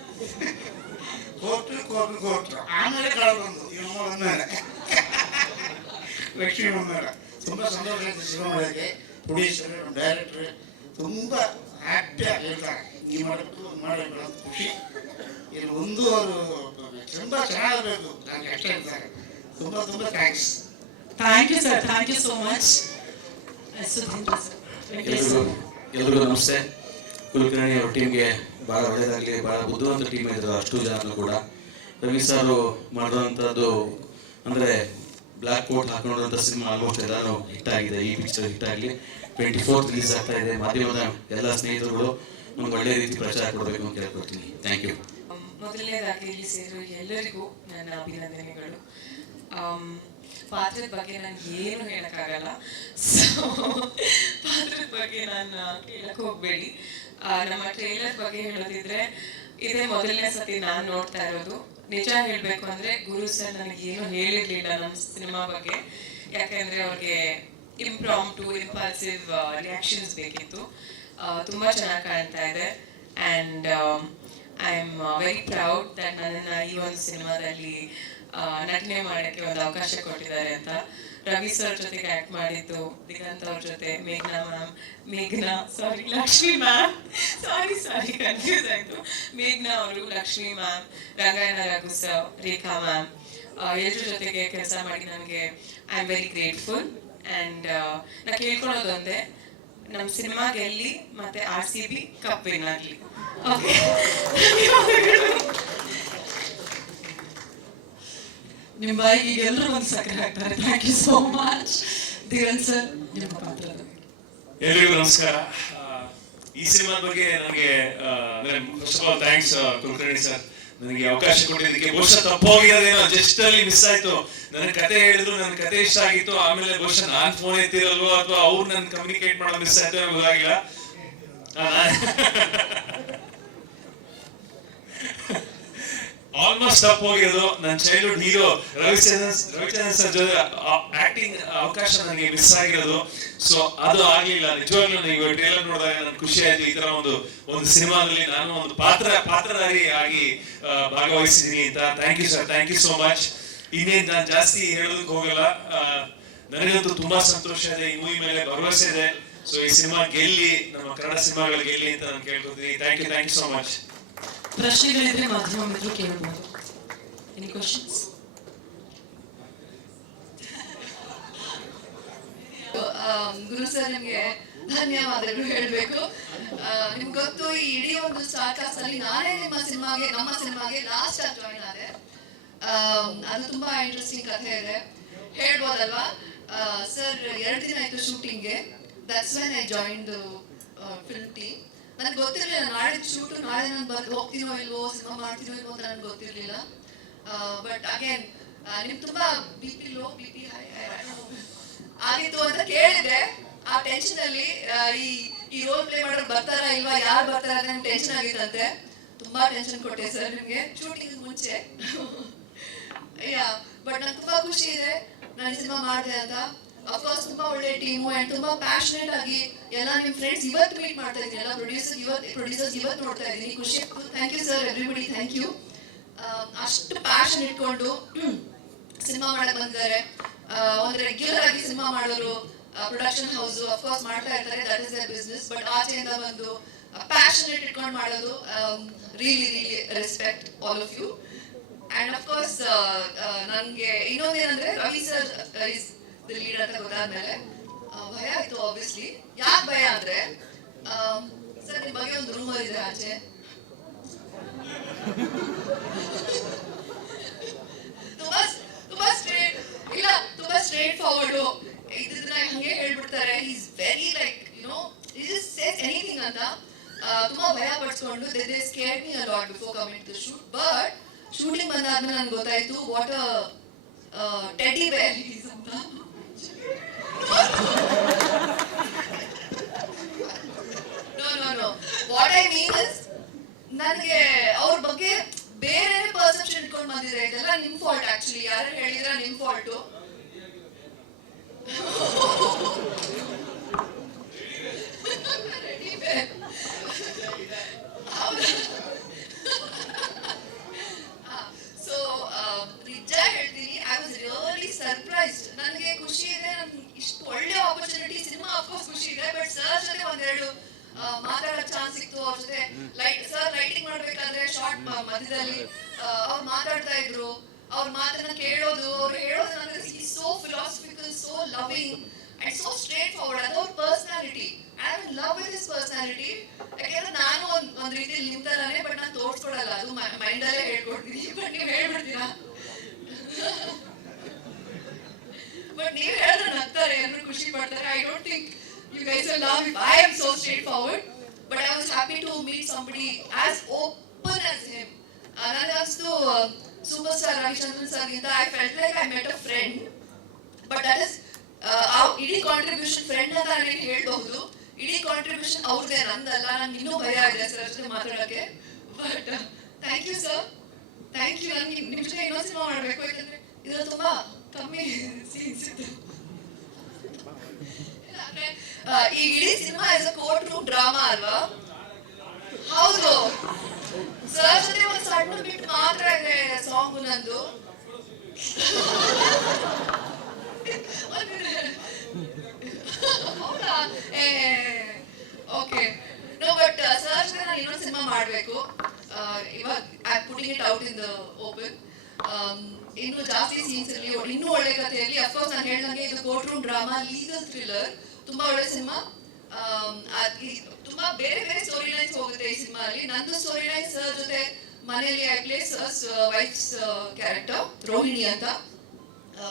ಕೋರ್ಟ್ ಆಮೇಲೆ ಕಳೆ ಬಂದು ಇವಾಗ ಬಂದ್ಮೇಲೆ ಲಕ್ಷ್ಮಿ ಬಂದ್ಮೇಲೆ ತುಂಬ ಸಂತೋಷ ಆಯಿತು ಸಿನಿಮಾ ಮಾಡೋದಕ್ಕೆ. ಪ್ರೊಡ್ಯೂಸರ್, ಡೈರೆಕ್ಟ್ರ್ ತುಂಬ ಹ್ಯಾಪಿಯಾಗಿ ಹೇಳ್ತಾರೆ, ನೀವು ಮಾಡಬೇಕು ಅಂತ ಖುಷಿ. ಇಲ್ಲಿ ಒಂದು ಅವರು ತುಂಬ ಚೆನ್ನಾಗಬೇಕು ನನಗೆ ಅಷ್ಟೇ ಹೇಳ್ತಾರೆ. ತುಂಬ ತುಂಬ thanks. Thank you sir. Thank you so much. ಎಲ್ರಿಗೂ ನಮಸ್ತೆ. ಕುಲಕರ್ಣಿ ಅವ್ರ ಟೀಮ್ಗೆ ಭಾಳ ಒಳ್ಳೆಯದಾಗಲಿ. ಭಾಳ ಬುದ್ಧಿವಂತ ಟೀಮ್ ಇದ್ರು ಅಷ್ಟು ಜನರು ಕೂಡ. ರವಿ ಸಾರು ಮಾಡಿರೋಂಥದ್ದು ಅಂದರೆ ಬ್ಲ್ಯಾಕ್ ಕೋಟ್ ಹಾಕೊಂಡಿರೋಂಥ ಸಿನಿಮಾ ಆಲ್ಮೋಸ್ಟ್ ಎಲ್ಲರೂ ಹಿಟ್ ಆಗಿದೆ. ಈ ಪಿಕ್ಚರ್ ಹಿಟ್ ಆಗಲಿ. 24th ರಿಲೀಸ್ ಆಗ್ತಾ ಇದೆ. ಮಾಧ್ಯಮದ ಎಲ್ಲ ಸ್ನೇಹಿತರುಗಳು ಒಂದು ಒಳ್ಳೆಯ ರೀತಿ ಪ್ರಚಾರ ಕೊಡಬೇಕು ಅಂತ ಕೇಳ್ಕೊಡ್ತೀನಿ. Thank you. ಮೊದಲನೇದಾಗಿ ಇಲ್ಲಿ ಸೇರಿರೋ ಎಲ್ಲರಿಗೂ ನನ್ನ ಅಭಿನಂದನೆಗಳು. ಪಾತ್ರದ ಬಗ್ಗೆ ನನಗೆ ಏನು ಹೇಳೋಕ್ಕಾಗಲ್ಲ. ಸೊ ಪಾತ್ರದ ಬಗ್ಗೆ ನಾನು ಕೇಳಕ್ಕೆ ಹೋಗಬೇಡಿ. ನಮ್ಮ ಟ್ರೇಲರ್ ಬಗ್ಗೆ ಹೇಳೋದಿದ್ರೆ, ಇದೇ ಮೊದಲನೇ ಸತಿ ನಾನು ನೋಡ್ತಾ ಇರೋದು. ನಿಜ ಹೇಳಬೇಕು ಅಂದರೆ ಗುರು ಸರ್ ನನಗೇನು ಹೇಳಿರಲಿಲ್ಲ ನಮ್ಮ ಸಿನಿಮಾ ಬಗ್ಗೆ. ಯಾಕೆಂದರೆ ಅವ್ರಿಗೆ ಇಂಪಲ್ಸಿವ್ ರಿಯಾಕ್ಷನ್ಸ್ ಬೇಕಿತ್ತು. ತುಂಬ ಚೆನ್ನಾಗಿ ಕಾಣ್ತಾ ಇದೆ. And I am very proud that ನನ್ನನ್ನು ಈ ಒಂದು ಸಿನಿಮಾದಲ್ಲಿ ನಟನೆ ಮಾಡೋಕ್ಕೆ ಒಂದು ಅವಕಾಶ ಕೊಟ್ಟಿದ್ದಾರೆ ಅಂತ. ರವಿ ಸರ್ ಜೊತೆಗೆ ಆ್ಯಕ್ಟ್ ಮಾಡಿದ್ದು, ದಿಗಂತ್ ಅವ್ರ ಜೊತೆ ಲಕ್ಷ್ಮಿ ಮ್ಯಾಮ್, ಸಾರಿ ಕನ್ಫ್ಯೂಸ್ ಆಯಿತು. ಮೇಘ್ನಾ ಅವರು, Lakshmi ma'am, Rangayana Raghu sir, Rekha ma'am, ಎಲ್ಲರ ಜೊತೆಗೆ ಕೆಲಸ ಮಾಡಿ ನನಗೆ I am very grateful. And ನಾ ಕೇಳ್ಕೊಳ್ಳೋದೊಂದೇ, ನಮ್ಮ ಸಿನಿಮಾ ಗೆಲ್ಲಿ ಮತ್ತು RCB ಕಪ್ ವಿನ್ ಆಗಲಿ. ಓಕೆ, ನಿಮ್ಮ ಬಾಯಿಗೆ ಈಗ ಎಲ್ಲರೂ ಒಂದು ಸಕ್ಕರೆ ಹಾಕ್ತಾರೆ. Thank you so much. Dheeran sir, ನಿಮ್ಮ ಪಾತ್ರ. ಎಲ್ರಿಗೂ ನಮಸ್ಕಾರ. ಈ ಸಿನಿಮಾದ ಬಗ್ಗೆ ನನಗೆ first of all thanks Kulkarni sir. ನನಗೆ ಅವಕಾಶ ಕೊಟ್ಟಿದ್ದಕ್ಕೆ. ಬಹುಶಃ ತಪ್ಪೋಗಿರೋದೇನೋ, ಜಸ್ಟ್ ಅಲ್ಲಿ ಮಿಸ್ ಆಯ್ತು. ನನ್ನ ಕತೆ ಹೇಳಿದ್ರು, ನನ್ನ ಕತೆ ಇಷ್ಟ ಆಗಿತ್ತು, ಆಮೇಲೆ ಬಹುಶಃ ನಾನ್ ಫೋನ್ ಎತ್ತಿರಲ್ವೋ ಅಥವಾ ಅವ್ರು ನನ್ ಕಮ್ಯುನಿಕೇಟ್ ಮಾಡೋ ಮಿಸ್ ಆಯ್ತು ಗೊತ್ತಾಗಿಲ್ಲ. ಆಲ್ಮೋಸ್ಟ್ ತಪ್ಪು ಹೋಗಿರೋದು. ನನ್ನ ಚೈಲ್ಡ್ಹುಡ್ ಹೀರೋ ರವಿಚಂದ್ರನ್ ಸರ್ ಜೊತೆ ಆಕ್ಟಿಂಗ್ ಅವಕಾಶ ನನಗೆ ಮಿಸ್ ಆಗಿರೋದು. ಸೊ ಅದು ಆಗ್ಲಿಲ್ಲ. ನಿಜವಾಗ್ಲೂ ನೀವು ಟ್ರೇಲರ್ ನೋಡಿದಾಗ ನನ್ಗೆ ಖುಷಿ ಆಯ್ತು. ಈ ತರ ಒಂದು ಸಿನಿಮಾದಲ್ಲಿ ನಾನು ಒಂದು ಪಾತ್ರಧಾರಿ ಆಗಿ ಭಾಗವಹಿಸಿದೀನಿ ಅಂತ. Thank you sir, thank you so much. ಇನ್ನೇನು ನಾನು ಜಾಸ್ತಿ ಹೇಳೋದಕ್ಕೆ ಹೋಗಲ್ಲ. ನನಗಂತೂ ತುಂಬಾ ಸಂತೋಷ ಇದೆ, ಈ ಮೂವಿ ಮೇಲೆ ಭರವಸೆ ಇದೆ. ಸೊ ಈ ಸಿನಿಮಾ ಗೆಲ್ಲಿ, ನಮ್ಮ ಕನ್ನಡ ಸಿನಿಮಾಗಳು ಗೆಲ್ಲಿ ಅಂತ ನಾನು ಕೇಳ್ಕೊತೀನಿ. Thank you so much. ಪ್ರಶ್ನೆಗಳಿದ್ರೆ ಮಾಧ್ಯಮ ಮಿತ್ರರು ಕೇಳಬಹುದು. Any questions? ಗುರು ಸರ್ ನಿಮ್ಗೆ ಧನ್ಯವಾದಗಳು ಹೇಳಬೇಕು. ನಿಮ್ಗೆ ಗೊತ್ತು, ಈ ಇಡೀ ಒಂದು ಸ್ಟಾರ್ ಕಾಸ್ಟ್ ಅಲ್ಲಿ ನಾನೇ ನಮ್ಮ ಸಿನಿಮಾಗೆ ಲಾಸ್ಟ್ ಆಗಿ ಜಾಯಿನ್ ಆದೆ. ಅದು ತುಂಬಾ ಇಂಟ್ರೆಸ್ಟಿಂಗ್ ಕಥೆ ಇದೆ, ಹೇಳ್ಬೋದಲ್ವಾ ಸರ್? 2 ದಿನ ಆಯ್ತು ಶೂಟಿಂಗ್ಗೆ. That's when I join the film team. ನನಗೆ ಗೊತ್ತಿರಲಿಲ್ಲ ನಾಳೆ ಶೂಟು, ನಾಳೆ ನಾನು ಹೋಗ್ತೀನೋ ಇಲ್ವೋ, ಸಿನಿಮಾ ಮಾಡ್ತೀನೋ ಇಲ್ವೋ ಅಂತ ನನಗೆ ಗೊತ್ತಿರಲಿಲ್ಲ. ಬಟ್ ಅಗೇನ್ ನಿಮ್ಗೆ ತುಂಬಾ BP ಲೋ, BP ಹೈ ಆಗಿತ್ತು ಅಂತ ಕೇಳಿದೆ. ಆ ಟೆನ್ಷನ್ ಅಲ್ಲಿ ಈ ರೋಲ್ ಪ್ಲೇ ಮಾಡೋರು ಬರ್ತಾರಾ ಇಲ್ವಾ, ಯಾರು ಬರ್ತಾರ ಅಂತ ನಿಮ್ಗೆ ಟೆನ್ಷನ್ ಆಗಿತ್ತಂತೆ. ತುಂಬಾ ಟೆನ್ಷನ್ ಕೊಟ್ಟೆ ಸರ್ ನಿಮ್ಗೆ ಶೂಟಿಂಗ್ ಮುಂಚೆ. ಬಟ್ ನಂಗೆ ತುಂಬಾ ಖುಷಿ ಇದೆ ನಾನು ಸಿನಿಮಾ ಮಾಡಿದೆ ಅಂತ. ಅಫ್ಕೋರ್ಸ್ ತುಂಬಾ ಒಳ್ಳೆ ಟೀಮು ಅಂಡ್ ತುಂಬಾ ಪ್ಯಾಷನೇಟ್ ಆಗಿ ಎಲ್ಲ ನಿಮ್ ಫ್ರೆಂಡ್ಸ್ ಇವತ್ತು ಮೀಟ್ ಮಾಡ್ತಾ ಇದ್ದೀನಿ, ಎಲ್ಲ ಪ್ರೊಡ್ಯೂಸರ್ಸ್ ಇವತ್ತು ನೋಡ್ತಾ ಇದ್ದೀನಿ. ಖುಷಿ ಆಗ್ತದೆ. Thank you sir, everybody thank you. ಅಷ್ಟು ಪ್ಯಾಷನ್ ಇಟ್ಕೊಂಡು ಸಿನಿಮಾ ಮಾಡಕ್ ಬಂದಿದ್ದಾರೆ. ಒಂದು ರೆಗ್ಯುಲರ್ ಆಗಿ ಸಿನಿಮಾ ಮಾಡೋರು ಪ್ರೊಡಕ್ಷನ್ ಹೌಸ್ ಅಫ್ಕೋರ್ಸ್ ಮಾಡ್ತಾ ಇರ್ತಾರೆ, that is their business. But ಆಚೆಯಿಂದ ಒಂದು ಪ್ಯಾಷನೇಟ್ ಇಟ್ಕೊಂಡು ಮಾಡೋದು, really respect all of you. And of course ನನಗೆ ಇನ್ನೊಂದೇನಂದ್ರೆ, Ravi sir is the lead ಅಂತ ಗೊತ್ತಾದ್ಮೇಲೆ ಭಯ ಆಯ್ತು. ಆಬ್ವಿಯಸ್ಲಿ ಯಾಕೆ ಭಯ ಅಂದ್ರೆ, ಸರ್ ನಿಮ್ ಬಗ್ಗೆ ಒಂದು ರೂಮರ್ ಇದೆ ಆಚೆ. ತುಂಬಾ ಸ್ಟ್ರೇಟ್ ಫಾರ್ವರ್ಡ್. ಇದನ್ನ ಹಂಗೆ ಹೇಳ್ಬಿಡ್ತಾರೆ. Is very like he just says anything ಅಂತ. ತುಂಬಾ ಭಯ ಪಡಿಸ್ಕೊಂಡು they scared me a lot before coming to shoot. But shooting ಬಂದಾದ್ಮೇಲೆ ನನ್ಗೆ ಗೊತ್ತಾಯ್ತು what a teddy bear is ಅಂತ. No. What I mean is, ನನಗೆ ಅವ್ರ ಬಗ್ಗೆ ಬೇರೆ ಪರ್ಸೆಪ್ಷನ್ ಇಟ್ಕೊಂಡು ಬಂದಿದೆ. ಇದೆಲ್ಲ ನಿಮ್ ಫಾಲ್ಟ್. ಆಕ್ಚುಲಿ ಯಾರು ಹೇಳಿದ್ರೆ ನಿಮ್ ಫಾಲ್ಟು. ಸೊ ನಿಜ ಹೇಳ್ತೀನಿ, ಐ ವಾಸ್ ರಿಯಲಿ ಸರ್ಪ್ರೈಸ್ಡ್. ನನಗೆ ಖುಷಿ ಇದೆ, ನನ್ಗೆ ಇಷ್ಟು ಒಳ್ಳೆ ಆಪರ್ಚುನಿಟಿ. ಸಿನಿಮಾ ಅಫ್ಕೋರ್ಸ್ ಖುಷಿ ಇದೆ, ಬಟ್ ಸರ್ ಜೊತೆ ಒಂದೆರಡು ಮಾತಾಡೋಕ್ ಚಾನ್ಸ್ ಸಿಕ್ತು. ಅವ್ರ ಜೊತೆ ಲೈಟಿಂಗ್ ಮಾಡ್ಬೇಕಾದ್ರೆ ಶಾರ್ಟ್ ಮಧ್ಯದಲ್ಲಿ ಅವ್ರು ಮಾತಾಡ್ತಾ ಇದ್ರು. ಅವ್ರ ಮಾತನ್ನ ಕೇಳೋದು, ಅವ್ರು ಹೇಳೋದು ನನಗೆ so philosophical, so loving and so straight forward. ಅದು ಅವ್ರ personality. I am in love with his personality. ಯಾಕೆಂದ್ರೆ ನಾನು ಒಂದ್ ರೀತಿಯಲ್ಲಿ ನಿಮ್ ತರಾನೇ, ಬಟ್ ನಾನು ತೋರ್ಸ್ಕೊಡಲ್ಲ, ಅದು ಮೈಂಡ್ ಅಲ್ಲೇ ಹೇಳ್ಕೊಡ್ತೀನಿ. ಬಟ್ ನೀವ್ ಹೇಳ್ಬಿಡ್ತೀರಾ. ಬಟ್ ನೀವ್ ಹೇಳಿದ್ರೆ ನಗ್ತಾರೆ, ಎಲ್ಲರೂ ಖುಷಿ ಪಡ್ತಾರೆ. I don't think you guys will love if I am so straightforward, but I was happy to meet somebody as open as him. Another superstar Ravichandran sir ginta I felt like I met a friend, but that is our idi contribution friend anta nanu helbodu. Idi contribution avurde nandalla. nange innu bhaya ide sir jothe maatadake. But thank you sir, thank you. nange ನಿಮ್ಮ ಜೊತೆ ಇನ್ನೊಂದು cinema ಮಾಡಬೇಕು, ಯಾಕಂದ್ರೆ ಇದರಲ್ಲಿ ತುಂಬಾ ಕಮ್ಮಿ scenes ಇತ್ತು. ಈ ಇಡೀ cinema is a court room drama ಅಲ್ವಾ? ಹೌದು ಸರ್. ಜೊತೆ ಒಂದು ಸಣ್ಣ ಬಿಟ್ಟು ಮಾತ್ರ ಇದೆ ಸಾಂಗ್ ನಂದು. ಓಕೆ ನೋ, ಬಟ್ ಸರ್ ಜೊತೆ ನಾನು ಇನ್ನೊಂದು ಸಿನಿಮಾ ಮಾಡಬೇಕು. ಇವಾಗ I am putting it out in the open. ಇನ್ನು ಜಾಸ್ತಿ ಸೀನ್ಸ್ ಇರಲಿ, ಇನ್ನೂ ಒಳ್ಳೆ ಕಥೆ ಇರಲಿ. ಅಫ್ಕೋರ್ಸ್ ನಾನು ಹೇಳ್ದಂಗೆ ಇದು court room drama, legal thriller, ತುಂಬಾ ಒಳ್ಳೆ ಸಿನಿಮಾ. ತುಂಬಾ ಬೇರೆ ಸ್ಟೋರಿ ಲೈನ್ಸ್ ಹೋಗುತ್ತೆ ಈ ಸಿನಿಮಾ ಅಲ್ಲಿ. ನಂದು ಸ್ಟೋರಿ ಲೈನ್ ಸರ್ ಜೊತೆ ಮನೆಯಲ್ಲಿ I play sir's wife's character Rohini ಅಂತ,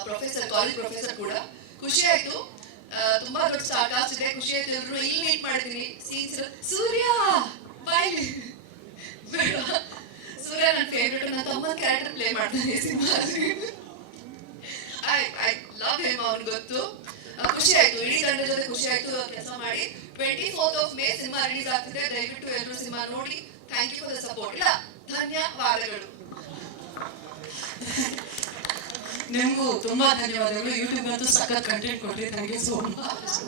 ಪ್ರೊಫೆಸರ್, ಕಾಲೇಜ್ ಪ್ರೊಫೆಸರ್ ಕೂಡ. ಖುಷಿ ಆಯ್ತು. ತುಂಬಾ ದೊಡ್ಡ ಸ್ಟಾರ್ ಕಾಸ್ಟ್ ಇದೆ. ಖುಷಿ ಆಯ್ತು. ಎಲ್ಲರೂ ಇಲ್ಲಿ ಮೀಟ್ ಮಾಡಿದೀನಿ. ಸೀನ್ಸ್ ಸೂರ್ಯ ಬಾಯ್ ಬೇಡ, ಸೂರ್ಯ ನನ್ನ ಫೇವ್ರೆಟ್. ಮಾಡ್ತಾನೆ ಸಿನಿಮಾ. ಐ ಲವ್ ಹಿಮ್, ಅವ್ನು ಗೊತ್ತು. ಖುಷಿ ಆಯ್ತು, ಇಡೀ ತಂಡದ ಜೊತೆ ಖುಷಿ ಆಯ್ತು ಕೆಲಸ ಮಾಡಿ. 24th May ಸಿನಿಮಾ ರಿಲೀಸ್ ಆಗ್ತಿದೆ, ದಯವಿಟ್ಟು ಎಲ್ಲರೂ ಸಿನಿಮಾ ನೋಡಿ. Thank you for the support. ಇಲ್ಲ, ಧನ್ಯವಾದಗಳು. ನಿಮಗೂ ತುಂಬಾ ಧನ್ಯವಾದಗಳು. ಯೂಟ್ಯೂಬ್ ಅಂತೂ ಸಖತ್ ಕಂಟೆಂಟ್ ಕೊಟ್ರಿ, ಥ್ಯಾಂಕ್ ಯು ಸೋ ಮಚ್.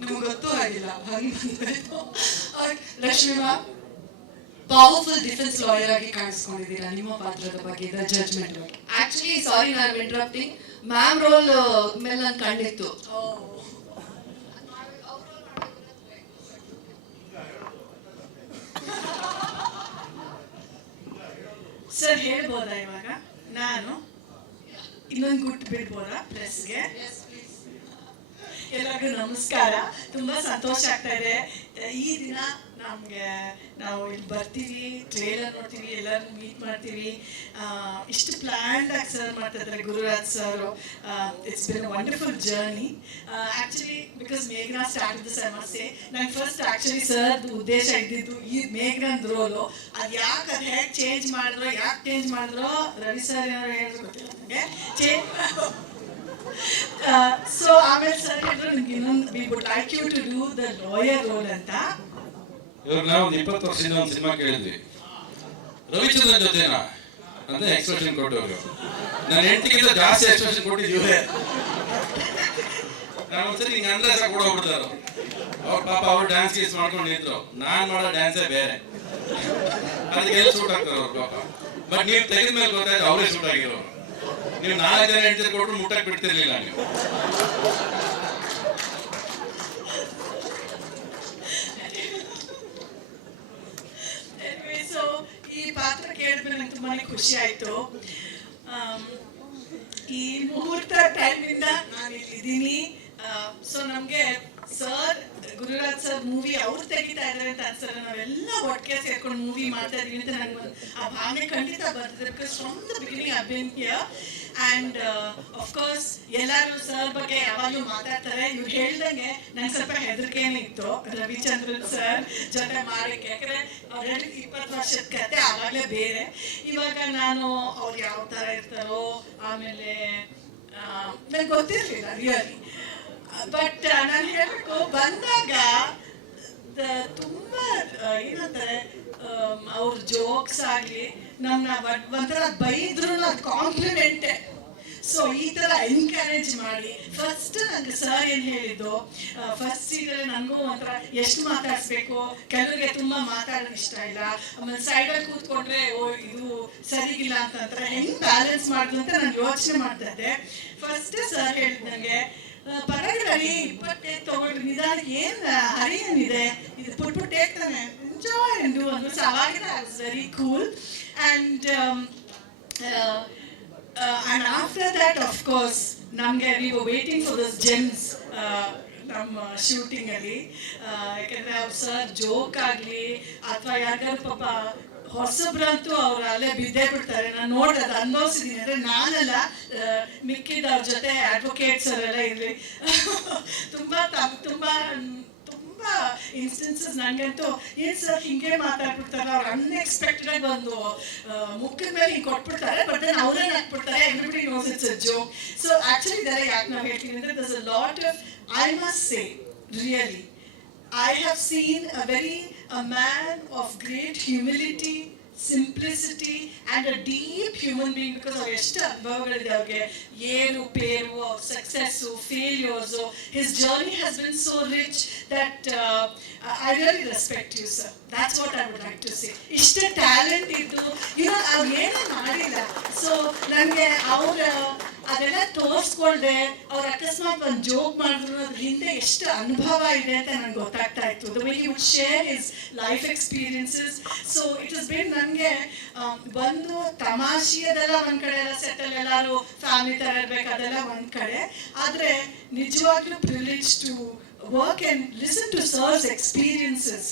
ನಿಮ್ಗೆ ಗೊತ್ತೂ ಆಗಿಲ್ಲ ಹಂಗೆ. ಲಕ್ಷ್ಮೀಮಾ, ಪವರ್ಫುಲ್ ಡಿಫೆನ್ಸ್ ಲಾಯರ್ ಆಗಿ ಕಾಣಿಸ್ಕೊಂಡಿದ್ದೀರಾ, ನಿಮ್ಮ ಪಾತ್ರದ ಬಗ್ಗೆ, ಜಡ್ಜ್ಮೆಂಟ್ ಬಗ್ಗೆ. ಆಕ್ಚುಲಿ ಸಾರಿ ನಾನು ಇಂಟರಪ್ಟಿಂಗ್, ಮ್ಯಾಮ್ ರೋಲ್ ಮೇಲೆ ನಾನು ಕಂಡಿತ್ತು. ಸರ್ ಹೇಳ್ಬೋದಾ ಇವಾಗ? ನಾನು ಇನ್ನೊಂದು ಗುಟ್ಟು ಬಿಡ್ಬೋದಾ ಪ್ರೆಸ್ಗೆ? ಎಲ್ಲರಿಗೂ ನಮಸ್ಕಾರ. ತುಂಬಾ ಸಂತೋಷ ಆಗ್ತಾ ಇದೆ ಈ ದಿನ. ನಾವು ಇಲ್ಲಿ ಬರ್ತೀವಿ, ಟ್ರೇಲರ್ ನೋಡ್ತೀವಿ, ಎಲ್ಲರೂ ಮೀಟ್ ಮಾಡ್ತೀವಿ. ಇಷ್ಟು ಪ್ಲ್ಯಾನ್ಡ್ ಆಗಿ ಸರ್ ಮಾಡ್ತಾ ಇದ್ದಾರೆ Gururaj sir. It's been a wonderful journey. Actually because ಮೇಘನಾ start this, I must say, ನಂಗೆ ಫಸ್ಟ್ ಆ್ಯಕ್ಚುಲಿ ಸರ್ದು ಉದ್ದೇಶ ಇದ್ದಿದ್ದು ಈ ಮೇಘನಂದ್ ರೋಲು. ಅದು ಯಾಕೆ ಅದು ಹೇಗೆ ಚೇಂಜ್ ಮಾಡಿದ್ರೋ ರವಿ ಸರ್ ಏನಾದ್ರು ಹೇಳಿದ್ರು ಗೊತ್ತಿಲ್ಲ ನನಗೆ. ಸೊ ಆಮೇಲೆ ಸರ್ ಹೇಳಿದ್ರು ನಿಮ್ಗೆ ಇನ್ನೊಂದು, we would like you to do the lawyer role ಅಂತ. ಇವಾಗ ನಾವು 20 ವರ್ಷದಿಂದ ಒಂದು ಸಿನಿಮಾ ಕೇಳಿದ್ವಿ, ರವಿಚಂದ್ರನ್ ಜೊತೆನಾ ಅಂತ ಎಕ್ಸ್ಪ್ರೆಷನ್ ಕೊಟ್ಟವ್ರು. ನಾನು 8ಗಿಂತ ಜಾಸ್ತಿ ಎಕ್ಸ್ಪ್ರೆಷನ್ ಕೊಟ್ಟಿದ್ದೀವಿ. ನಾನು ಒಂದ್ಸರಿ ಹಿಂಗೆ ಅಂದ್ರೆ ಸಾಕು ಕೂಡ ಹೋಗ್ಬಿಡ್ತಾರ ಅವ್ರು. ಪಾಪ ಅವ್ರು ಡ್ಯಾನ್ಸ್ ಗೀಸ್ ಮಾಡ್ಕೊಂಡು ನಿಂತರು, ನಾನು ಮಾಡೋ ಡ್ಯಾನ್ಸೇ ಬೇರೆ, ಅದಕ್ಕೆ ಎಲ್ಲಿ ಸೂಟ್ ಆಗ್ತಾರೆ ಅವ್ರು ಪಾಪ. ಬಟ್ ನೀವು ತೆಗೆದ ಮೇಲೆ ಗೊತ್ತಾಯ್ತು ಅವರೇ ಸೂಟ್ ಆಗಿರೋರು. ನೀವು 4 ಜನ ಹೆಂಡತಿ ಕೊಟ್ಟರು ಮುಟ್ಟಕ್ಕೆ ಬಿಡ್ತಿರ್ಲಿಲ್ಲ ನೀವು. ಸೊ ಈ ಪಾತ್ರ ಕೇಳಿದ್ಮೇಲೆ ನಂಗೆ ತುಂಬಾನೇ ಖುಷಿ ಆಯ್ತು. ಈ ಮುಹೂರ್ತ ಟೈಮಿಂದ ನಾನು ಇಲ್ಲಿದ್ದೀನಿ. ಸೊ ನಮಗೆ ಸರ್, ಗುರುರಾಜ್ ಸರ್ ಮೂವಿ ಅವ್ರು ತೆಗಿತಾ ಇದ್ದಾರೆ ಅಂತ ಅನ್ಸಲ್ಲ, ನಾವೆಲ್ಲ ಒಟ್ಟಿಗೆ ಸೇರ್ಕೊಂಡು ಮೂವಿ ಮಾಡ್ತಾ ಇದೀವಿ ಅಂತ ನನಗೆ ಆ ಭಾವನೆ ಖಂಡಿತ ಬರ್ತಿದೆ. Because from the beginning I been here. And of course ಎಲ್ಲರೂ ಸರ್ ಬಗ್ಗೆ ಯಾವಾಗಲೂ ಮಾತಾಡ್ತಾರೆ. ಇವ್ರು ಹೇಳ್ದಂಗೆ ನಂಗೆ ಸ್ವಲ್ಪ ಹೆದರಿಕೆನೇ ಇತ್ತು ರವಿಚಂದ್ರನ್ ಸರ್ ಜೊತೆ ಮಾಡೋಕ್ಕೆ. ಯಾಕಂದರೆ ಆಲ್ರೆಡಿ 20 ವರ್ಷದ ಕತೆ ಆವಾಗಲೇ ಬೇರೆ. ಇವಾಗ ನಾನು ಅವ್ರು ಯಾವ ಥರ ಇರ್ತಾರೋ ಆಮೇಲೆ ನನಗೆ ಗೊತ್ತಿರಲಿಲ್ಲ ರಿಯಲಿ. ಬಟ್ ನಾನು ಹೇಳಬೇಕು, ಬಂದಾಗ ತುಂಬ ಏನಂತಾರೆ, ಅವ್ರ ಜೋಕ್ಸ್ ಆಗಲಿ ನಮ್ಮನ್ನ ಒಂಥರ ಬೈದ್ರು ಅದು ಕಾಂಪ್ಲಿಮೆಂಟೇ. ಸೊ ಈ ಥರ ಎನ್ಕರೇಜ್ ಮಾಡಿ ಫಸ್ಟ್ ನನಗೆ ಸರ್ ಏನು ಹೇಳಿದ್ದು, ಫಸ್ಟ್ ಸೀಟಲ್ಲಿ ನನಗೂ ಒಂಥರ ಎಷ್ಟು ಮಾತಾಡಿಸ್ಬೇಕು, ಕೆಲವರಿಗೆ ತುಂಬ ಮಾತಾಡೋದು ಇಷ್ಟ ಇಲ್ಲ, ಆಮೇಲೆ ಸೈಡಲ್ಲಿ ಕೂತ್ಕೊಂಡ್ರೆ ಓ ಇದು ಸರಿಗಿಲ್ಲ ಅಂತಂತಾರೆ, ಹೆಂಗೆ ಬ್ಯಾಲೆನ್ಸ್ ಮಾಡೋದು ಅಂತ ನಾನು ಯೋಚನೆ ಮಾಡ್ತಾ ಇದ್ದೆ. ಫಸ್ಟ್ ಸರ್ ಹೇಳಿದ್ ನನಗೆ, ಪರವಾಗಿಲ್ಲ ರೀ 20 ತಗೊಳ್ರಿ, ನಿಧಾನಕ್ಕೆ ಏನು ಹರಿ ಏನಿದೆ, ಇದು ಪುಟ್ ತಾನೆ, ಎಂಜಾಯ್ ಎಂದು ಅಂದ್ರು. ಸೊ ಅವಾಗಿನ I was very cool. And after that of course ನಮಗೆ we were waiting for those gems ನಮ್ಮ ಶೂಟಿಂಗಲ್ಲಿ. ಯಾಕೆಂದರೆ ಅವ್ರು ಸರ್ ಜೋಕ್ ಆಗಲಿ ಅಥವಾ ಯಾರಿಗಾದ್ರು ಪಾಪ ಹೊಸಬ್ರಂತೂ ಅವ್ರು ಅಲ್ಲೇ ಬಿದ್ದೇ ಬಿಡ್ತಾರೆ. ನಾನು ನೋಡೋದು ಅನುಭವಿಸಿದ್ದೀನಿ. ಅಂದರೆ ನಾನೆಲ್ಲ ಮಿಕ್ಕಿದ ಅವ್ರ ಜೊತೆ ಅಡ್ವೊಕೇಟ್ಸ್ ಅವರೆಲ್ಲ ಇರಲಿ ತುಂಬ ಇನ್ಸ್ಟೆನ್ಸಸ್ ನನಗಂತೂ ಏನು ಸರ್ ಹಿಂಗೆ ಮಾತಾಡ್ಬಿಡ್ತಾರೆ, ಅವ್ರು ಅನ್ಎಕ್ಸ್ಪೆಕ್ಟೆಡ್ ಒಂದು ಮುಖದ ಮೇಲೆ ಹಿಂಗೆ ಕೊಟ್ಬಿಡ್ತಾರೆ, ಬಟ್ ದೆನ್ ಅವರೇ ಹಾಕ್ಬಿಡ್ತಾರೆ, everybody knows it's a joke. So actually ಇದೆಲ್ಲ ಯಾಕೆ ನಾವು ಹೇಳ್ತೀವಿ ಅಂದರೆ there's a lot of, I must say really, I have seen a man of great humility, simplicity and a deep human being, because of ಎಷ್ಟು ಅನುಭವಗಳಿದೆ ಅವ್ರಿಗೆ, ಏರು ಪೇರು, success, failures. His journey has been so rich that I really respect you, sir. That's what I would like to say. ಇಷ್ಟು talent ಇದ್ದು ಅವ್ರು ಏನೇ ಮಾಡಿಲ್ಲ. So ನನಗೆ ಅದೆಲ್ಲ ತೋರಿಸ್ಕೊಳ್ದೆ ಅವ್ರು ಅಕಸ್ಮಾತ್ ಒಂದು ಜೋಕ್ ಮಾಡಿದ್ರು ಅದ್ರ ಹಿಂದೆ ಎಷ್ಟು ಅನುಭವ ಇದೆ ಅಂತ ನನಗೆ ಗೊತ್ತಾಗ್ತಾ ಇತ್ತು. The way he would share his life experiences. So it is been ನನಗೆ ಬಂದು ತಮಾಷೆಯದೆಲ್ಲ ಒಂದು ಕಡೆ ಎಲ್ಲ ಸೆಟ್ಟಲ್ಲಿ ಎಲ್ಲರೂ ಫ್ಯಾಮಿಲಿ ಥರ ಇರಬೇಕು, ಅದೆಲ್ಲ ಒಂದು ಕಡೆ. ಆದರೆ ನಿಜವಾಗ್ಲೂ privilege to work and listen to sir's experiences.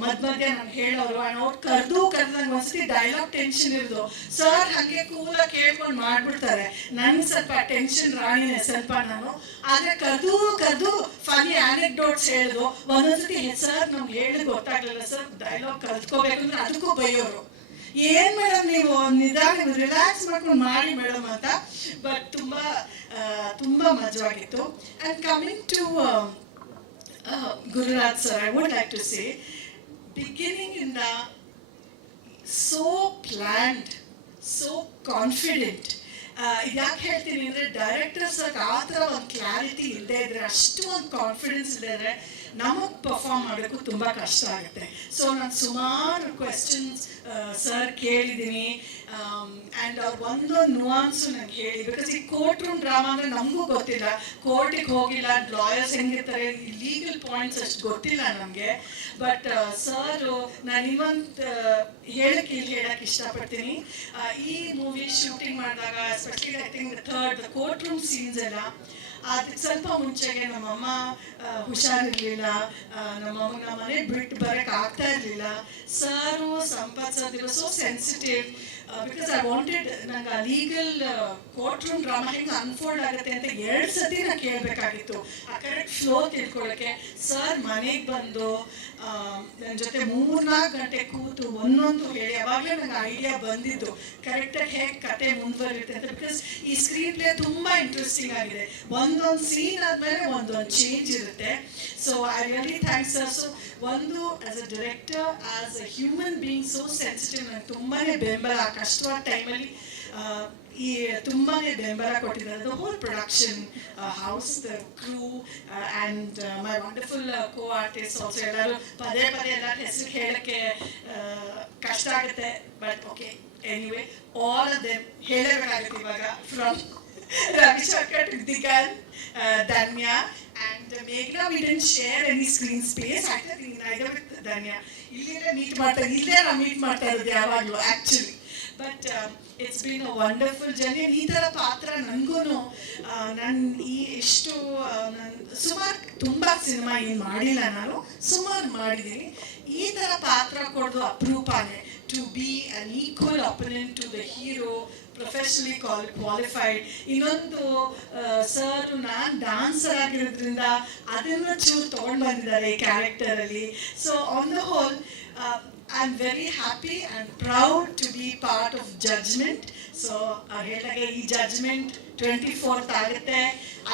ಮಧ್ಯ ನಾನು ಹೇಳೋರು ಅವ್ರು ಕರೆದಂಗೆ ಒಂದ್ಸತಿ ಡೈಲಾಗ್ ಟೆನ್ಷನ್ ಇರೋದು, ಸರ್ ಹಾಗೆ ಕೂಲಾಗಿ ಕೇಳ್ಕೊಂಡು ಮಾಡ್ಬಿಡ್ತಾರೆ. ನನ್ಗೆ ಸ್ವಲ್ಪ ಟೆನ್ಷನ್ ರಾಣಿನೇ ಸ್ವಲ್ಪ ನಾನು. ಆದರೆ ಕರೆದು ಫನಿ ಆನೆಕ್ಡೋಟ್ಸ್ ಹೇಳಿದ್ರು. ಒಂದೊಂದ್ಸತಿ ಸರ್ ನಮ್ಗೆ ಹೇಳಿದ್ ಗೊತ್ತಾಗ್ಲಿಲ್ಲ ಸರ್, ಡೈಲಾಗ್ ಕಲ್ತ್ಕೋಬೇಕಂದ್ರೆ ಅದಕ್ಕೂ ಬೈಯೋರು. ಏನು ಮೇಡಮ್ ನೀವು ನಿಧಾನ ರಿಲ್ಯಾಕ್ಸ್ ಮಾಡ್ಕೊಂಡು ಮಾಡಿ ಮೇಡಮ್ ಅಂತ. ಬಟ್ ತುಂಬ ಮಜವಾಗಿತ್ತು. And coming to Gururaj sir, I would like to say, beginning in the so planned, so confident. ಯಾಕೆ ಹೇಳ್ತೀನಿ ಅಂದರೆ ಡೈರೆಕ್ಟರ್ಸ್ ಆ ಥರ ಒಂದು ಕ್ಲಾರಿಟಿ ಇಲ್ಲದೆ ಇದ್ರೆ, ಅಷ್ಟು ಒಂದು ಕಾನ್ಫಿಡೆನ್ಸ್ ಇಲ್ಲದೆ ಇದ್ರೆ ನಮಗೆ ಪರ್ಫಾರ್ಮ್ ಮಾಡೋಕ್ಕೂ ತುಂಬ ಕಷ್ಟ ಆಗುತ್ತೆ. ಸೊ ನಾನು ಸುಮಾರು ಕ್ವೆಶನ್ಸ್ ಸರ್ ಕೇಳಿದ್ದೀನಿ. ಆ್ಯಂಡ್ ಅವ್ರು ಒಂದೊಂದು ನುವಾನ್ಸು ನನಗೆ ಹೇಳಿ, ಬಿಕಾಸ್ ಈ ಕೋರ್ಟ್ ರೂಮ್ ಡ್ರಾಮಾ ಅಂದರೆ ನಮಗೂ ಗೊತ್ತಿಲ್ಲ, ಕೋರ್ಟಿಗೆ ಹೋಗಿಲ್ಲ, ಲಾಯರ್ಸ್ ಹೆಂಗಿರ್ತಾರೆ, ಈ ಲೀಗಲ್ ಪಾಯಿಂಟ್ಸ್ ಅಷ್ಟು ಗೊತ್ತಿಲ್ಲ ನಮಗೆ. ಬಟ್ ಸರು ನಾನು ಇನ್ನೊಂದು ಹೇಳಕ್ಕೆ ಇಷ್ಟಪಡ್ತೀನಿ. ಈ ಮೂವಿ ಶೂಟಿಂಗ್ ಮಾಡಿದಾಗ especially I think the court room scenes ಎಲ್ಲ, ಅದಕ್ಕೆ ಸ್ವಲ್ಪ ಮುಂಚೆಗೆ ನಮ್ಮಮ್ಮ ಹುಷಾರಿರಲಿಲ್ಲ, ನಮ್ಮಮ್ಮನ ಮನೆ ಬಿಟ್ಟು ಬರೋಕ್ಕೆ ಆಗ್ತಾ ಇರಲಿಲ್ಲ. ಸರು ಸಂಪತ್ ಸರ್ ಇರೋ so sensitive, because I wanted ನಂಗೆ ಆ ಲೀಗಲ್ ಕೋರ್ಟ್ ರೂಮ್ ಡ್ರಾಮಾ ಹೆಂಗೆ ಅನ್ಫೋಲ್ಡ್ ಆಗುತ್ತೆ ಅಂತ 2 ಸತಿ ನಾನು ಕೇಳಬೇಕಾಗಿತ್ತು, ಆ ಕರೆಕ್ಟ್ ಫ್ಲೋ ತಿಳ್ಕೊಳ್ಳೋಕ್ಕೆ. ಸರ್ ಮನೆಗೆ ಬಂದು ನನ್ನ ಜೊತೆ 3-4 ಗಂಟೆ ಕೂತು ಒಂದೊಂದು ಹೇಳಿ, ಅವಾಗಲೇ ನಂಗೆ ಐಡಿಯಾ ಬಂದಿದ್ದು ಕರೆಕ್ಟಾಗಿ ಹೇಗೆ ಕತೆ ಮುಂದುವರಿಯುತ್ತೆ ಅಂತ. ಬಿಕಾಸ್ ಈ ಸ್ಕ್ರೀನ್ ಪ್ಲೇ ತುಂಬ ಇಂಟ್ರೆಸ್ಟಿಂಗ್ ಆಗಿದೆ, ಒಂದೊಂದು ಸೀನ್ ಆದಮೇಲೆ ಒಂದೊಂದು ಚೇಂಜ್ ಇರುತ್ತೆ. So I really thanks sir. So ಒಂದು as a director, as a human being so sensitive, ನಂಗೆ ತುಂಬಾ ಬೆಂಬಲ ಆ ಕಷ್ಟವಾದ ಟೈಮಲ್ಲಿ ಈ ತುಂಬಾ ಬೆಂಬಲ ಕೊಟ್ಟಿದ್ದಾರೆ. The whole production house, the crew and my wonderful co artist also. ಎಲ್ಲರೂ ಪದೇ ಎಲ್ಲರ ಹೆಸರು ಹೇಳೋಕ್ಕೆ ಕಷ್ಟ ಆಗುತ್ತೆ, but okay, anyway all of them ಹೇಳಬೇಕಾಗುತ್ತೆ ಇವಾಗ. From Ravishankar to Digan, Danya and Meghna, we didn't share any screen space. Actually, neither with Danya. Illೇ ಮೀಟ್ ಮಾಡ್ತಾರೆ, ಇಲ್ಲೇ ನಾವು ಮೀಟ್ ಮಾಡ್ತಾ ಇರೋದು ಯಾವಾಗಲೂ actually. But it's been a wonderful journey. ಈ ಥರ ಪಾತ್ರ ನನಗೂ ನಾನು ಎಷ್ಟು ಸುಮಾರು ತುಂಬ ಸಿನಿಮಾ ಏನು ಮಾಡಿಲ್ಲ, ನಾನು ಸುಮಾರು ಮಾಡಿದ್ದೀನಿ. ಈ ಥರ ಪಾತ್ರ ಕೊಡೋದು ಅಪರೂಪನೇ. To be an equal opponent to the hero, professionally qualified. ಇನ್ನೊಂದು ಸರ್, ನಾನು ಡಾನ್ಸರ್ ಆಗಿರೋದ್ರಿಂದ ಅದನ್ನು ಚೂರು ತೊಗೊಂಡು ಬಂದಿದ್ದಾರೆ ಈ ಕ್ಯಾರೆಕ್ಟರಲ್ಲಿ. So on the whole I am very happy and proud to be part of judgement. So ಹೇಳಿದಾಗೆ ಈ ಜಡ್ಜ್ಮೆಂಟ್ 24th ಆಗುತ್ತೆ.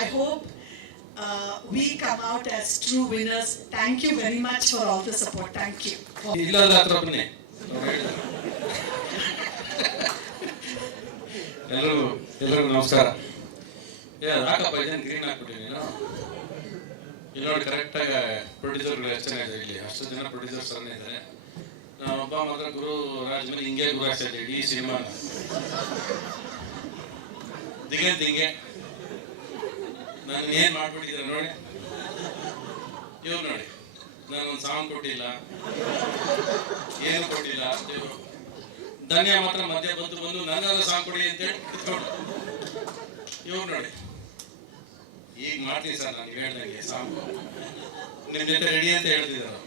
I hope we come out as true winners. Thank you very much for all the support. Thank you. ಎಲ್ಲರಿಗೂ ನಮಸ್ಕಾರ. ಯಾಕಪ್ಪ ಇದನ್ನು green ಹಾಕ್ಬಿಟ್ಟಿನಿ ನೀನು? ಇಲ್ಲಿ ನೋಡಿ, ಕರೆಕ್ಟಾಗಿ ಪ್ರೊಡ್ಯೂಸರ್ಗಳು ಎಷ್ಟು ಚೆನ್ನಾಗಿದೆ ಇಲ್ಲಿ, ಅಷ್ಟು ಜನ ಪ್ರೊಡ್ಯೂಸರ್ಸ್ ಅನ್ನ ಇದ್ದಾರೆ. ನಾನೊಬ್ಬ ಮಾತ್ರ ಗುರುರಾಜ್ ಮೇಲೆ ಹಿಂಗೆ ಗುರು ಆಗ್ತಾ ಇದ್ದೆ ಇಡೀ ಸಿನಿಮಾ. ದಿಗಂತ ಹಿಂಗೆ ನಾನು ಏನು ಮಾಡ್ಬಿಟ್ಟಿದ್ದಾರೆ ನೋಡಿ. ಇವ್ರು ನೋಡಿ, ನಾನೊಂದು ಸಾಂಗ್ ಕೊಟ್ಟಿಲ್ಲ, ಏನು ಕೊಟ್ಟಿಲ್ಲ. ಇವರು ಧನ್ಯ ಮಾತ್ರ ಮಧ್ಯ ಬಂದು ನನ್ನನ್ನು ಸಾಂಗ್ ಕೊಡಿ ಅಂತೇಳಿ ಕಿತ್ಕೊಂಡು. ಇವ್ರು ನೋಡಿ, ಈಗ ಮಾಡ್ತೀನಿ ಸರ್ ನಾನು ಹೇಳ್ದಂಗೆ ಸಾಂಗು, ನಿಮ್ಮ ಜೊತೆ ರೆಡಿ ಅಂತ ಹೇಳ್ತಿದ್ದಾರೆ.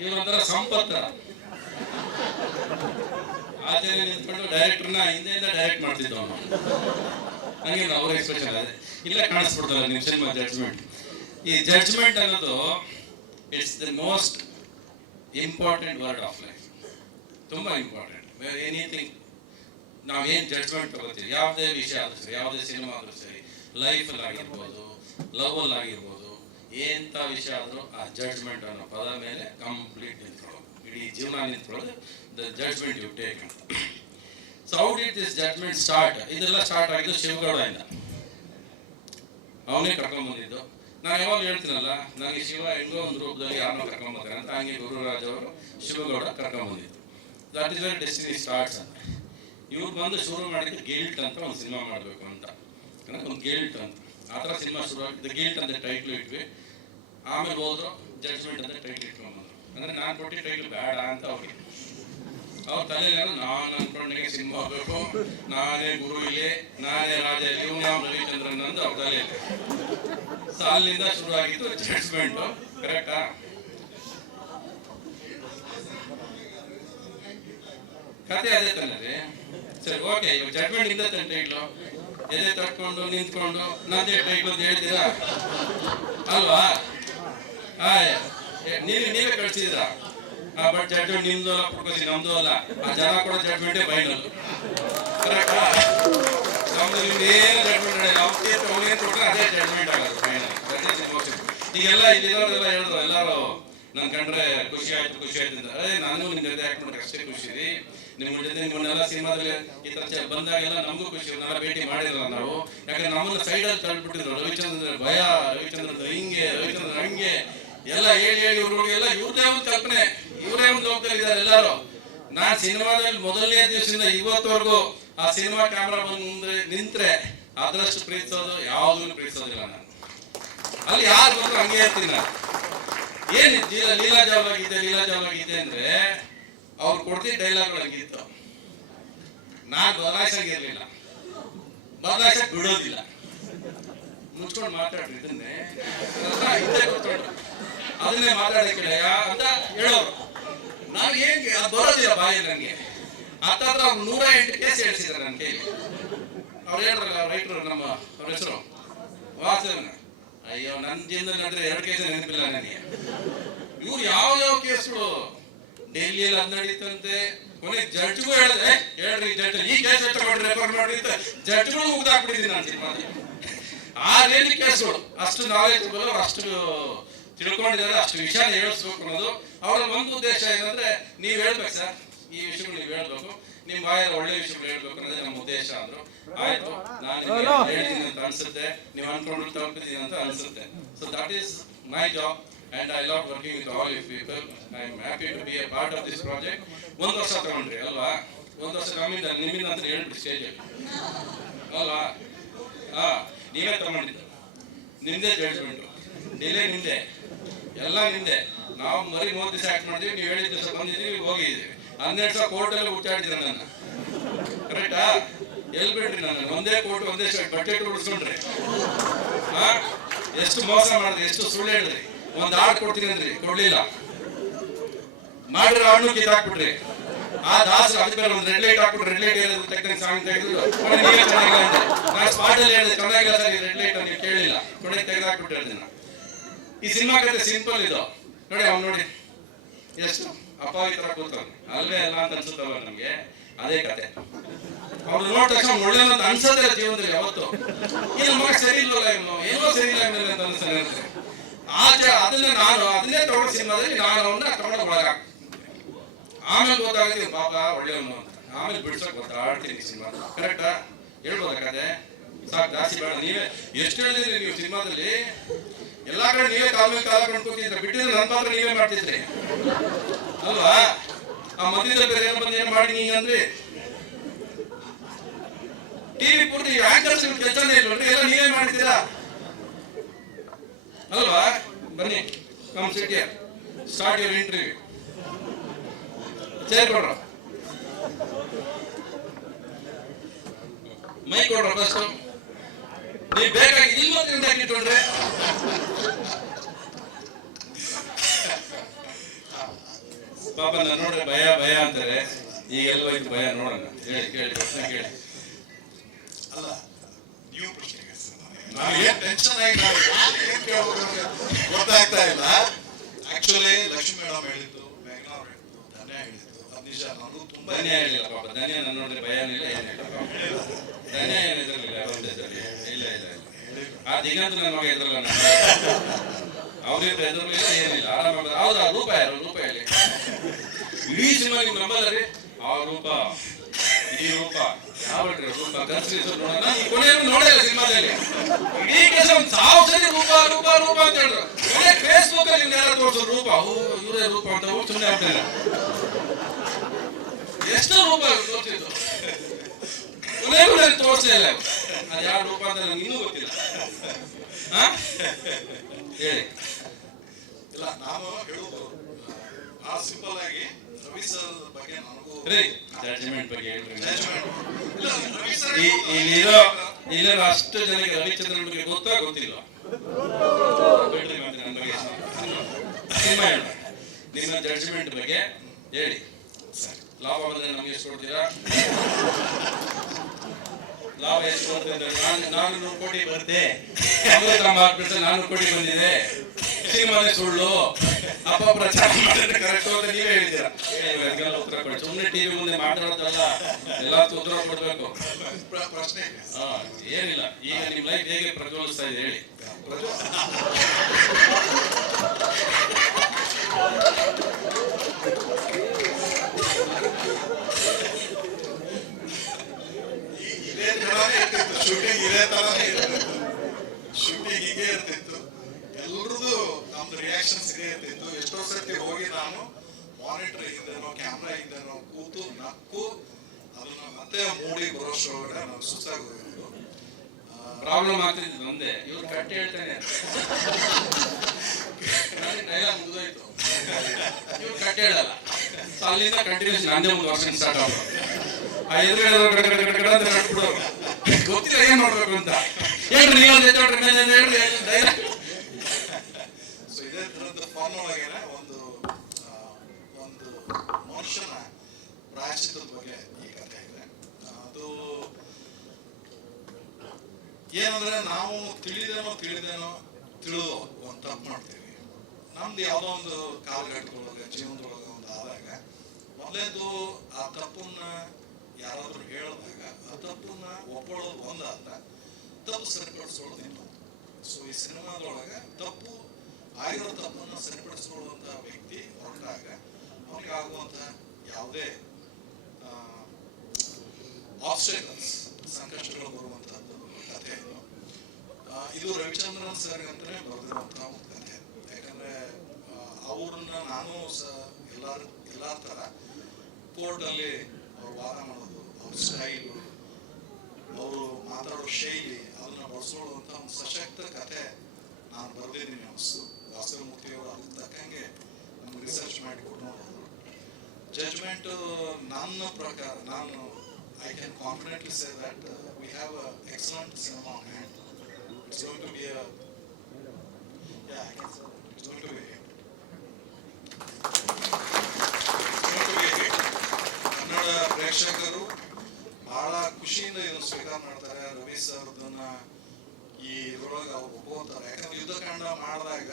ಇವ್ರೊಂಥರ ಸಂಪತ್ತರ ಆಚೆ ನಿಂತ್ಕೊಂಡು ಡೈರೆಕ್ಟರ್ನ ಹಿಂದೆಯಿಂದ ಡೈರೆಕ್ಟ್ ಮಾಡ್ತಿದ್ದವ. ನನಗೆ ಅವ್ರ ಎಕ್ಸ್ಪ್ರೆಷನ್ ಅದೇ ಇಲ್ಲ ಕಾಣಿಸ್ಬಿಡ್ತಾರೆ ನಿಮ್ಮ ಸಿನಿಮಾ ಜಡ್ಜ್ಮೆಂಟ್. ಈ ಜಡ್ಜ್ಮೆಂಟ್ ಅನ್ನೋದು it's the most important word of life. ತುಂಬ ಇಂಪಾರ್ಟೆಂಟ್. ಎನಿಥಿಂಗ್ ನಾವೇನು ಜಡ್ಜ್ಮೆಂಟ್ ತಗೋತೀವಿ, ಯಾವುದೇ ವಿಷಯ ಆದರೂ ಸರಿ, ಯಾವುದೇ ಸಿನಿಮಾ ಆದರೂ ಸರಿ, ಲೈಫಲ್ಲಿ ಆಗಿರ್ಬೋದು, ಲವಲ್ಲಿ ಆಗಿರ್ಬೋದು, ಎಂಥ ವಿಷಯ ಆದರೂ ಆ ಜಡ್ಜ್ಮೆಂಟ್ ಅನ್ನೋ ಪದ ಮೇಲೆ ಕಂಪ್ಲೀಟ್ ನಿಂತ್ಕೊಳ್ಳೋದು, ಇಡೀ ಜೀವನ ನಿಂತ್ಕೊಳ್ಳೋದು ದ ಜಡ್ಜ್ಮೆಂಟ್ ಯು ಟೇಕ್ ಅಂತ. So how did this judgement start? ಇದೆಲ್ಲ ಸ್ಟಾರ್ಟ್ ಆಗಿದ್ದು ಶಿವಗೌಡದಿಂದ. ಅವನೇ ಕರ್ಕೊಂಡ್ಬಂದಿದ್ದು. ನಾನು ಯಾವಾಗ ಹೇಳ್ತೀನಲ್ಲ, ನನಗೆ ಶಿವ ಹೆಂಗೋ ಒಂದು ರೂಪದಲ್ಲಿ ಯಾರನ್ನೋ ಕರ್ಕೊಂಬರ್ತಾರೆ ಅಂತ, ಹಂಗೆ ಗುರುರಾಜ್ ಅವರು ಶಿವಗೌಡ ಕರ್ಕೊಂಡ್ಬಂದಿದ್ದು. That is where destiny starts ಅಂತ. ಇವ್ರು ಬಂದು ಶುರು ಮಾಡಿದ್ದು ಗಿಲ್ಟ್ ಅಂತ ಒಂದು ಸಿನಿಮಾ ಮಾಡಬೇಕು ಅಂತ, ಒಂದು ಗಿಲ್ಟ್ ಅಂತ. ಆ ಥರ ಸಿನಿಮಾ ಶುರು ಆಗಿದ್ದು. ಗಿಲ್ಟ್ ಅಂತ ಟೈಟ್ಲು ಇಟ್ವಿ. ಆಮೇಲೆ ಹೋದ್ರು ಜಡ್ಜ್ಮೆಂಟ್ ಅಂತ ಟೈಟ್ಲ್ ಇಟ್ಕೊಂಡ್ಬಂದ್ರು. ಅಂದರೆ ನಾನು ಕೊಟ್ಟು ಟೈಟ್ಲ್ ಬೇಡ ಅಂತ ಅವ್ರಿಗೆ. ಅವ್ರ ತಲೆಯಲ್ಲಿ ನಾನು ಅನ್ಕೊಂಡಾಗೆ ಸಿನಿಮಾ ಆಗಬೇಕು, ನಾನೇ ಗುರು ಇಲ್ಲಿ, ನಾನೇ ರಾಜ ಇಲ್ಲಿ, ಇವ್ನು ಯಾವ ರವಿಚಂದ್ರನ್ ಅಂತ ಅವ್ರ ತಲೆಯಲ್ಲಿ. ಸೊ ಅಲ್ಲಿಂದ ಶುರು ಆಗಿತ್ತು ಜಡ್ಜ್ಮೆಂಟು. ಕರೆಕ್ಟಾ? ಕತೆ ಅದೇ ತಾನೇ ರೀ. ಸರಿ, ಓಕೆ. ಇವಾಗ ಜಡ್ಜ್ಮೆಂಟ್ ಇಂದ ತಾನೆ ಟೈಟ್ಲು. ಎದೆ ತಟ್ಕೊಂಡು ನಿಂತ್ಕೊಂಡು ನಂದೇ ಟೈಟ್ಲು ಅಂತ ಹೇಳ್ತೀರಾ ಅಲ್ವಾ? ನೀವೇ ಕಳಿಸಿದ್ರ ಬಟ್ ಜಡ್ಜ್ಮೆಂಟ್ ನಿಮ್ದು ಅಲ್ಲ, ಪುಟ್ಕೋಸಿ ನಮ್ದು ಅಲ್ಲ. ಆ ಜನ ಕೊಡೋ ಜಡ್ಜ್ಮೆಂಟೇ ಫೈನಲ್. ನಮ್ದು ನಿಮ್ದು ಏನು ಜಡ್ಜ್ಮೆಂಟ್ ಅವ್ನೇನು ಕೊಟ್ಟರೆ ಅದೇ ಜಡ್ಜ್ಮೆಂಟ್ ಆಗೋದು ಫೈನಲ್. ಈಗೆಲ್ಲ ಇಲ್ಲಿರೋರೆಲ್ಲ ಹೇಳಿದ್ರು, ಎಲ್ಲರೂ ನನ್ ಕಂಡ್ರೆ ಖುಷಿ ಆಯ್ತು ಅಂತ. ನಾನು ನಿಮ್ ಜೊತೆ ಆಕ್ಟ್ ಮಾಡೋಕೆ ಅಷ್ಟೇ ಖುಷಿ ರೀ. ನಿಮ್ಮ ಜೊತೆ ನಿಮ್ಮನ್ನೆಲ್ಲ ಸಿನಿಮಾದಲ್ಲಿ ಈ ತರ ಬಂದಾಗೆಲ್ಲ ನಮಗೂ ಖುಷಿ. ನಾವೆಲ್ಲ ಭೇಟಿ ಮಾಡಿರಲ್ಲ ನಾವು, ಯಾಕಂದ್ರೆ ನಮ್ಮನ್ನ ಸೈಡಲ್ಲಿ ತಳ್ಳಿಬಿಟ್ಟಿದ್ರು. ರವಿಚಂದ್ರ ಭಯ, ರವಿಚಂದ್ರ ಹಿಂಗೆ, ರವಿಚಂದ್ರ ಹಂಗೆ ಎಲ್ಲ ಹೇಳಿ ಇವ್ರಿಗೆಲ್ಲ ಇವ್ರದೇ ಒಂದು ಕಲ್ಪನೆ, ಇವರೇ ಒಂದು ಜವಾಬ್ದಾರಿ ಇದ್ದಾರೆ ಎಲ್ಲರೂ. ನಾನ್ ಸಿನಿಮಾದಲ್ಲಿ ಮೊದಲನೇ ದಿವಸದಿಂದ ಇವತ್ತವರೆಗೂ ಆ ಸಿನಿಮಾ ಕ್ಯಾಮ್ರಾ ಬಂದ್ರೆ ನಿಂತ್ರೆ ಅದರಷ್ಟು ಪ್ರೀತಿಸೋದು ಯಾವುದನ್ನು ಪ್ರೀತಿಸೋದಿಲ್ಲ ನಾನು. ಅಲ್ಲಿ ಯಾರು ಬಂದ್ರು ಹಂಗೆ ಇರ್ತೀನಿ ನಾನು. ಏನ್ ಲೀಲಾಜಾವಾಗಿದೆ ಅಂದ್ರೆ ಅವ್ರು ಕೊಡ್ತಿದ್ದ ಡೈಲಾಗ್ಗಳು ಹಂಗಿತ್ತು. ನಾನ್ ಬದಲಾಯಿಸಂಗಿರ್ಲಿಲ್ಲ, ಬದಲಾಯಿಸಕ್ ಬಿಡೋದಿಲ್ಲ. ಮುಚ್ಕೊಂಡು ಮಾತಾಡ್ರಿ, ಇದನ್ನೇ ಹಿಂದೆ ಕೂತ್ಕೊಂಡು ಅದನ್ನೇ ಮಾತಾಡಕ್ಕೆ ಅಂತ ಹೇಳೋರು. ನಾನು ಹೇಗೆ ಅದು ಬರೋದಿಲ್ಲ ಬಾಯಿ ನನಗೆ. ಹತ್ರ 108 ಕೇಸ್ ಹೇಳ್ಸಿದ್ದಾರೆ ನನ್ನ ಕೈಲಿ. ಅವ್ರು ಹೇಳಿದ್ರಲ್ಲ ರೈಟ್ರು, ಅವ್ರ ಹೆಸರು ವಾಸವನ. ಅಯ್ಯೋ, ನನ್ನ ಜೀವನದಲ್ಲಿ ನಡೆದ್ರೆ 2 ಕೇಸ್ ನೆನಪಿಲ್ಲ ನನಗೆ. ಇವ್ರು ಯಾವ ಕೇಸ್ಗಳು ಡೆಲ್ಲಿಯಲ್ಲಿ ಅದು ನಡೀತಂತೆ. ಕೊನೆ ಜಡ್ಜ್ಗೂ ಹೇಳಿದ್ರೆ ಹೇಳ್ರಿ ಜಡ್ಜ್ ಈ ಕೇಸ್ ರೆಫರ್ ಮಾಡ್ರಿ ಅಂತ ಜಡ್ಜ್ಗಳು ಮುಗ್ದಾಕ್ಬಿಟ್ಟಿದ್ದೀನಿ ನಾನು ಸಿನಿಮಾದಲ್ಲಿ. ಆ ರೇಂಜ್ ಕೇಸ್ಗಳು ಅಷ್ಟು ನಾಲೆಜ್ ಬರೋ, ಅಷ್ಟು ತಿಳ್ಕೊಂಡಿದ್ದಾರೆ, ಅಷ್ಟು ವಿಷಯ ಹೇಳಿಸ್ಬೇಕು ಅನ್ನೋದು ಅವರ ಒಂದು ಉದ್ದೇಶ. ಏನಂದ್ರೆ ನೀವ್ ಹೇಳ್ಬೇಕು ಸರ್, ಈ ವಿಷಯಗಳು ನೀವು ಹೇಳ್ಬೇಕು, ನಿಮ್ ಬಾಯಲ್ಲಿ ಒಳ್ಳೆ ವಿಷಯಗಳು ಹೇಳ್ಬೇಕು ಅನ್ನೋದೇ ನಮ್ಮ ಉದ್ದೇಶ ಅಂದ್ರು. ಆಯ್ತು, ನಾನು ಹೇಳಿದ್ದೀನಿ ಅಂತ ಅನ್ಸುತ್ತೆ, ನೀವು ಅನ್ಕೊಂಡು ತಲುಪಿದ್ದೀನಿ ಅಂತ ಅನ್ಸುತ್ತೆ. So that is my job and I love working with all you people. I am happy to be a part of this project. 1 ವರ್ಷ ತಗೊಂಡ್ರಿ ಅಲ್ವಾ? 1 ವರ್ಷ ನಿಮ್ಮಿಂದ ಅಂತ ಹೇಳ್ಬಿಟ್ಟು ಸ್ಟೇಜಲ್ಲಿ ಅಲ್ವಾ? ನೀವೇ ತಗೊಂಡಿದ್ದು, ನಿಮ್ದೇ ಜಡ್ಜ್ಮೆಂಟು, ಡಿಲೇ ನಿಮ್ದೆ, ಎಲ್ಲ ನಿಮ್ದೆ. ನಾವು ಮರಿ 30 ದಿವಸ ಆಕ್ಟ್ ಮಾಡಿದ್ವಿ, ನೀವು 7 ದಿವಸ ಬಂದಿದ್ದೀವಿ, ಹೋಗಿದ್ದೀವಿ. 12 ದಿವಸ ಕೋರ್ಟಲ್ಲಿ ಹುಚ್ಚಾಡಿದ್ರೆ ನನ್ನ ಕರೆಕ್ಟಾ? ಎಲ್ಲಿ ಬಿಡ್ರಿ ನನ್ನ ಒಂದೇ ಕೋರ್ಟ್ ಒಂದೇ ಬಜೆಟ್ ಉಳಿಸ್ಕೊಂಡ್ರಿ. ಎಷ್ಟು ಮೋಸ ಮಾಡಿದ್ರಿ, ಎಷ್ಟು ಸುಳ್ಳು ಹೇಳಿದ್ರಿ. ಒಂದ್ ಆಡ್ ಕೊಡ್ತೀನಿ ಅಂದ್ರಿ, ಕೊಡ್ಲಿಲ್ಲ. ಮಾಡ್ರಿ ಹಣ್ಣು ಕಿತ್ತಾಕ್ಬಿಟ್ರಿ. ಆ ದಾಸರು ಅದಕ್ಕೆ ಬೇರೆ ಒಂದು ರೆಡ್ ಲೈಟ್ ಹಾಕ್ಬಿಟ್ರಿ. ರೆಡ್ ಲೈಟ್ ತೆಗ್ದಂಗೆ ಸಾಂಗ್ ತೆಗೆದು ನೀವೇ ಚೆನ್ನಾಗಿಲ್ಲ ಅಂತೆ. ನಾನು ಸ್ಪಾಟ್ ಅಲ್ಲಿ ಹೇಳಿದೆ ಚೆನ್ನಾಗಿಲ್ಲ ಸರ್ ಈ ರೆಡ್ ಲೈಟ್, ನೀವು ಕೇಳಿಲ್ಲ, ಕೊನೆ ತೆಗೆದಾಕ್ಬಿಟ್ಟು ಹೇಳಿದೆ ನಾನು. ಈ ಸಿನಿಮಾ ಕತೆ ಸಿಂಪಲ್ ಇದು ನೋಡಿ. ಅವ್ನು ನೋಡಿ ಎಷ್ಟು ಅಪಾವಿತ್ರ ಕೂತವ್ನು, ಅಲ್ವೇ ಅಲ್ಲ ಅಂತ ಅನ್ಸುತ್ತಲ್ಲ ನಮ್ಗೆ. ಅದೇ ಕತೆ. ಅವ್ರು ನೋಡಿದ ತಕ್ಷಣ ಒಳ್ಳೆ ಅಂತ ಅನ್ಸೋದಿಲ್ಲ ಜೀವನದಲ್ಲಿ ಯಾವತ್ತು. ಏನು ಮಗ ಸರಿ ಇಲ್ವಲ್ಲ, ಇವನು ಏನೋ ಸರಿ ಇಲ್ಲ ಅಂತ ಅನ್ಸ್ತಾನೆ. ಅದನ್ನೇ ತಗೊಂಡು ಸಿನಿಮಾದಲ್ಲಿ ನಾನು ಅವನ್ನ ತಗೊಂಡು ಒಳಗ ಆಮೇಲೆ ಗೊತ್ತಾಗುತ್ತೆ ಪಾಪ ಒಳ್ಳೆಯವನು ಅಂತ. ಆಮೇಲೆ ಬಿಡ್ಸಕ್ ಗೊತ್ತಾಡ್ತೀನಿ ಸಿನಿಮಾ. ಕರೆಕ್ಟಾ? ಹೇಳ್ಬೋದಾಗದೆ ಸಾಕು, ಜಾಸ್ತಿ ಬೇಡ. ನೀವೇ ಎಷ್ಟು ಹೇಳಿದ್ರಿ ನೀವು ಸಿನಿಮಾದಲ್ಲಿ, ಎಲ್ಲಾ ಕಡೆ ನೀವೇ ಕಾಲ ಮೇಲೆ ಕಾಲ ಕೊಂಡ್ಕೊತಿದ್ರೆ, ಬಿಟ್ಟಿದ್ರೆ ನನ್ನ ಪಾತ್ರ ನೀವೇ ಮಾಡ್ತಿದ್ರಿ ಅಲ್ವಾ? ಆ ಮಧ್ಯದಲ್ಲಿ ಬೇರೆ ಏನೋ ಬಂದು ಏನ್ ಮಾಡಿ ನೀಗಂದ್ರಿ. ಟಿವಿ ಪೂರ್ತಿ ಆಂಕರ್ಸ್ ಕೆಲಸನೇ ಇಲ್ವಲ್ರಿ, ಎಲ್ಲ ನೀವೇ ಮಾಡ್ತೀರಾ ಅಲ್ವಾ? ಬನ್ನಿ, come sit here, start your interview. Chair ಕೊಡ್ರ, ಮೈಕ್ ಕೊಡ್ರ ಫಸ್ಟ್. ನೀವು ಬೇಕಾಗಿ ಇಲ್ಲಿ ಮಾತ್ರ ಇಟ್ಕೊಂಡ್ರೆ ಪಾಪ ನಾನು ನೋಡ್ರೆ ಭಯ ಅಂತಾರೆ. ಈಗೆಲ್ಲ ಇದು ಭಯ ನೋಡೋಣ. ಹೇಳಿ ಕೇಳಿ ಪ್ರಶ್ನೆ ಕೇಳಿ. ಅಲ್ಲ, ನೀವು ಪ್ರಶ್ನೆ ಏನ್ ಟೆನ್ಷನ್ ಆಗಿ ಗೊತ್ತಾಗ್ತಾ ಇಲ್ಲ. ಆಕ್ಚುಲಿ ಲಕ್ಷ್ಮೀ ಮೇಡಮ್ ಹೇಳಿದ್ದು, ಮೇಘನಾ ಅವ್ರು ಹೇಳಿದ್ದು, ಧನ್ಯ ಹೇಳಿದ್ದು, ಅದು ನಿಜ. ನನಗೂ ತುಂಬಾ ಧನ್ಯ ಹೇಳಿಲ್ಲ ಪಾಪ. ಧನ್ಯ ನಾನು ನೋಡಿದ್ರೆ ಭಯನಿಲ್ಲ, ಏನಿಲ್ಲ. ಧನ್ಯ ಏನಿದ್ರಲಿಲ್ಲ, ಇಲ್ಲ. ಆ ದಿಗಂತ ನನ್ನ ಮಗ ಇದ್ರಲ್ಲ, ಅವ್ರಿಗೂ ಎದುರಲಿಲ್ಲ, ಏನಿಲ್ಲ, ಆರಾಮ. ಹೌದಾ? ರೂಪ ಯಾರು? ರೂಪ ಹೇಳಿ. ಇಡೀ ಸಿನಿಮಾ ನಿಮ್ ನಂಬಲ್ಲ ರೀ. ಆ ರೂಪ, ಈ ರೂಪ ಯಾವ್ರಿ ರೂಪ ಗರ್ಸಿ ನೋಡೋಣ. ಈ ಕೊನೆಯನ್ನು ನೋಡಿಲ್ಲ ಸಿನಿಮಾದಲ್ಲಿ. ಇಡೀ ಕೆಲಸ ಒಂದು 1000 ಸರಿ ರೂಪ ರೂಪ ರೂಪ ಅಂತ ಹೇಳಿದ್ರು. ಕೊನೆ ಫೇಸ್ಬುಕ್ ಅಲ್ಲಿ ಯಾರು ತೋರಿಸೋದು ರೂಪ, ಇವರೇ ರೂಪ ಅಂತ ಸುಮ್ಮನೆ ಆಗ್ತಾರೆ. ಎಷ್ಟು ರೂಪ ತೋರಿಸಿದ್ದು, ಕೊನೆಗೂ ನಾನು ತೋರಿಸಲೇ ಇಲ್ಲ. ಅದು ಯಾವ ರೂಪ ಅಂತ ನನಗೆ ಇನ್ನೂ ಗೊತ್ತಿಲ್ಲ. ಹೇಳಿ. ಇಲ್ಲ, ನಾನು ಹೇಳುದು ಆ ಸಿಂಪಲ್ ಆಗಿ ರವಿ ಸರ್ ಬಗ್ಗೆ ನನಗೂ ಜಡ್ಜ್ಮೆಂಟ್ ಬಗ್ಗೆ ಹೇಳ್ರಿ. ಇಲ್ಲಿರೋ ಅಷ್ಟು ಜನಕ್ಕೆ ರವಿಚಂದ್ರನ್ ಬಗ್ಗೆ ಗೊತ್ತಿಲ್ಲ. ಬಿಡ್ರಿ ಮತ್ತೆ ನನ್ನ ಬಗ್ಗೆ ಸಿನಿಮಾ ಹೇಳ. ನಿಮ್ಮ ಜಡ್ಜ್ಮೆಂಟ್ ಬಗ್ಗೆ ಹೇಳಿ. ಲಾಭ ಬಂದ್ರೆ ನಮ್ಗೆ ಎಷ್ಟು ಕೊಡ್ತೀರಾ? ಲಾಭ ಎಷ್ಟು ಬರ್ತದೆ? 400 ಕೋಟಿ ಬರುತ್ತೆ. 400 ಕೋಟಿ ಬಂದಿದೆ. ಸಿನಿಮಾನೇ ಸುಳ್ಳು. ಅಪ್ಪ ಪ್ರಚಾರ ಮಾಡಿದ್ರೆ ಕರೆಕ್ಟ್ ಅಂತ ನೀವೇ ಹೇಳಿದ್ದೀರಾ. ಅದಕ್ಕೆಲ್ಲ ಉತ್ತರ ಕೊಡಿ. ಸುಮ್ಮನೆ ಟಿವಿ ಮುಂದೆ ಮಾತಾಡೋದಲ್ಲ, ಎಲ್ಲದಕ್ಕೂ ಉತ್ತರ ಕೊಡ್ಬೇಕು. ಪ್ರಶ್ನೆ ಏನಿಲ್ಲ, ಈಗ ನಿಮ್ ಲೈಫ್ ಹೇಗೆ ಪ್ರಜ್ವಲಿಸ್ತಾ ಇದೆ ಹೇಳಿ. ಇದೇ ತರಾನೇ ಇರ್ತಿತ್ತು ಶೂಟಿಂಗ್, ಇದೇ ತರಾನೇ ಇರ್ತಿತ್ತು ಶೂಟಿಂಗ್, ಹೀಗೆ ಇರ್ತಿತ್ತು. ಎಲ್ರದ್ದು ನಮ್ದು ರಿಯಾಕ್ಷನ್ಸ್ ಇದೇ ಇರ್ತಿತ್ತು. ಎಷ್ಟೋ ಸರ್ತಿ ಹೋಗಿ ನಾನು ಮಾನಿಟರ್ ಹಿಂದೆನೋ ಕ್ಯಾಮ್ರಾ ಹಿಂದೆನೋ ಕೂತು ನಕ್ಕು ಅದನ್ನ ಮತ್ತೆ ಮೂಡಿ ಬರೋಷ್ಟೊಳಗಡೆ ನಾವು ಸುಸ್ತಾಗಿ ಹೋಗಿದ್ದು. ಪ್ರಾಬ್ಲಮ್ ಆಗ್ತಿದ್ದು ಒಂದೇ, ಇವ್ರು ಕಟ್ಟಿ ಹೇಳ್ತಾನೆ ಡೈಲಾಗ್ ಮುಗಿದೋಯ್ತು, ಇವ್ರು ಕಟ್ಟಿ ಹೇಳಲ್ಲ. ಸೊ ಅಲ್ಲಿಂದ ಕಂಟಿನ್ಯೂಸ್ ನಂದೇ ಒಂದು ವರ್ಷ ಸ್ಟಾರ್ಟ್ ಆಗೋದು. ಆ ಎದುರುಗಡೆ ಅಂತ ಕಟ್ಬಿಡೋರು, ಗೊತ್ತಿಲ್ಲ ಏನ್ ಮಾಡ್ಬೇಕು ಅಂತ. ಹೇಳ್ರಿ ಹೇಳ್ರಿ ಡೈಲಾಗ್. ಸೊ ಇದೇ ತರದ ಫಾರ್ಮ್ ಒಳಗೇನೆ ಒಂದು ಮನುಷ್ಯನ ಪ್ರಾಯಶ್ಚಿತ್ತದ ಬಗ್ಗೆ ಈ ಕಥೆ ಇದೆ. ಅದು ಏನಂದ್ರೆ ನಾವು ತಿಳಿದೇನೋ ತಿಳಿದು ಒಂದು ತಪ್ಪು ಮಾಡ್ತೀವಿ. ನಮ್ದು ಯಾವುದೋ ಒಂದು ಕಾಲಘಟ್ಟದೊಳಗೆ ಜೀವನದೊಳಗೆ ಒಂದು ಆದಾಗ ಮೊದಲೇದು ಆ ತಪ್ಪನ್ನ ಯಾರಾದ್ರೂ ಹೇಳಿದಾಗ ಆ ತಪ್ಪನ್ನ ಒಪ್ಕೊಳ್ಳೋದು ಒಂದಾದ, ತಪ್ಪು ಸರಿಪಡಿಸ್ಕೊಳ್ಳೋದು ಇನ್ನೊಂದು. ಸೊ ಈ ಸಿನಿಮಾದೊಳಗೆ ತಪ್ಪು ಆಗಿರೋ ತಪ್ಪನ್ನು ಸರಿಪಡಿಸ್ಕೊಳ್ಳುವಂತ ವ್ಯಕ್ತಿ ಹೊರಟಾಗ ಅವನಿಗೆ ಆಗುವಂತ ಯಾವುದೇ ಆಬ್ಸ್ಟಕಲ್ಸ್, ಸಂಕಷ್ಟಗಳು ಬರುವಂತಹದ್ದು ಕಥೆ ಇದು. ಇದು ರವಿಚಂದ್ರನ್ ಸರ್ ಅಂತಾನೆ ಬರೆದಿರುವಂತಹ ಒಂದು ಕಥೆ. ಯಾಕಂದ್ರೆ ಅವ್ರನ್ನ ನಾನು ಎಲ್ಲಾರ ತರ ಕೋರ್ಟ್ ಅಲ್ಲಿ ಅವ್ರು ವಾದ ಮಾಡೋದು, ಅವ್ರ ಸ್ಟೈಲು, ಅವರು ಮಾತಾಡೋ ಶೈಲಿ, ಅದನ್ನ ಬಳಸ್ಕೊಳ್ಳುವಂತ ಒಂದು ಸಶಕ್ತ ಕಥೆ ನಾನು ಬರೆದಿದ್ದೀನಿ ಅನಿಸ್ತು. ವಾಸವಮೂರ್ತಿ ಅವರು ಅದಕ್ಕೆ ತಕ್ಕಂಗೆ ನಮ್ಗೆ ರಿಸರ್ಚ್ ಮಾಡಿ ಕೊಟ್ಟು ನೋಡೋದು. ಜಡ್ಜ್ಮೆಂಟ್ ನನ್ನ ಪ್ರಕಾರ ನಾನು I can confidently say that we have an excellent cinema on hand. It's going to be a, yeah, I can say it's going to be a hit. Kannada ಪ್ರೇಕ್ಷಕರು ಬಹಳ ಖುಷಿಯಿಂದ ಇದನ್ನು ಸ್ವೀಕಾರ ಮಾಡ್ತಾರೆ. ರವಿ ಸರ್ ಅದನ್ನ ಈ ಇದ್ರೊಳಗೆ ಅವ್ರು ಒಪ್ಕೋತಾರೆ. ಯಾಕಂದ್ರೆ ಯುದ್ಧಕಾಂಡ ಮಾಡಿದಾಗ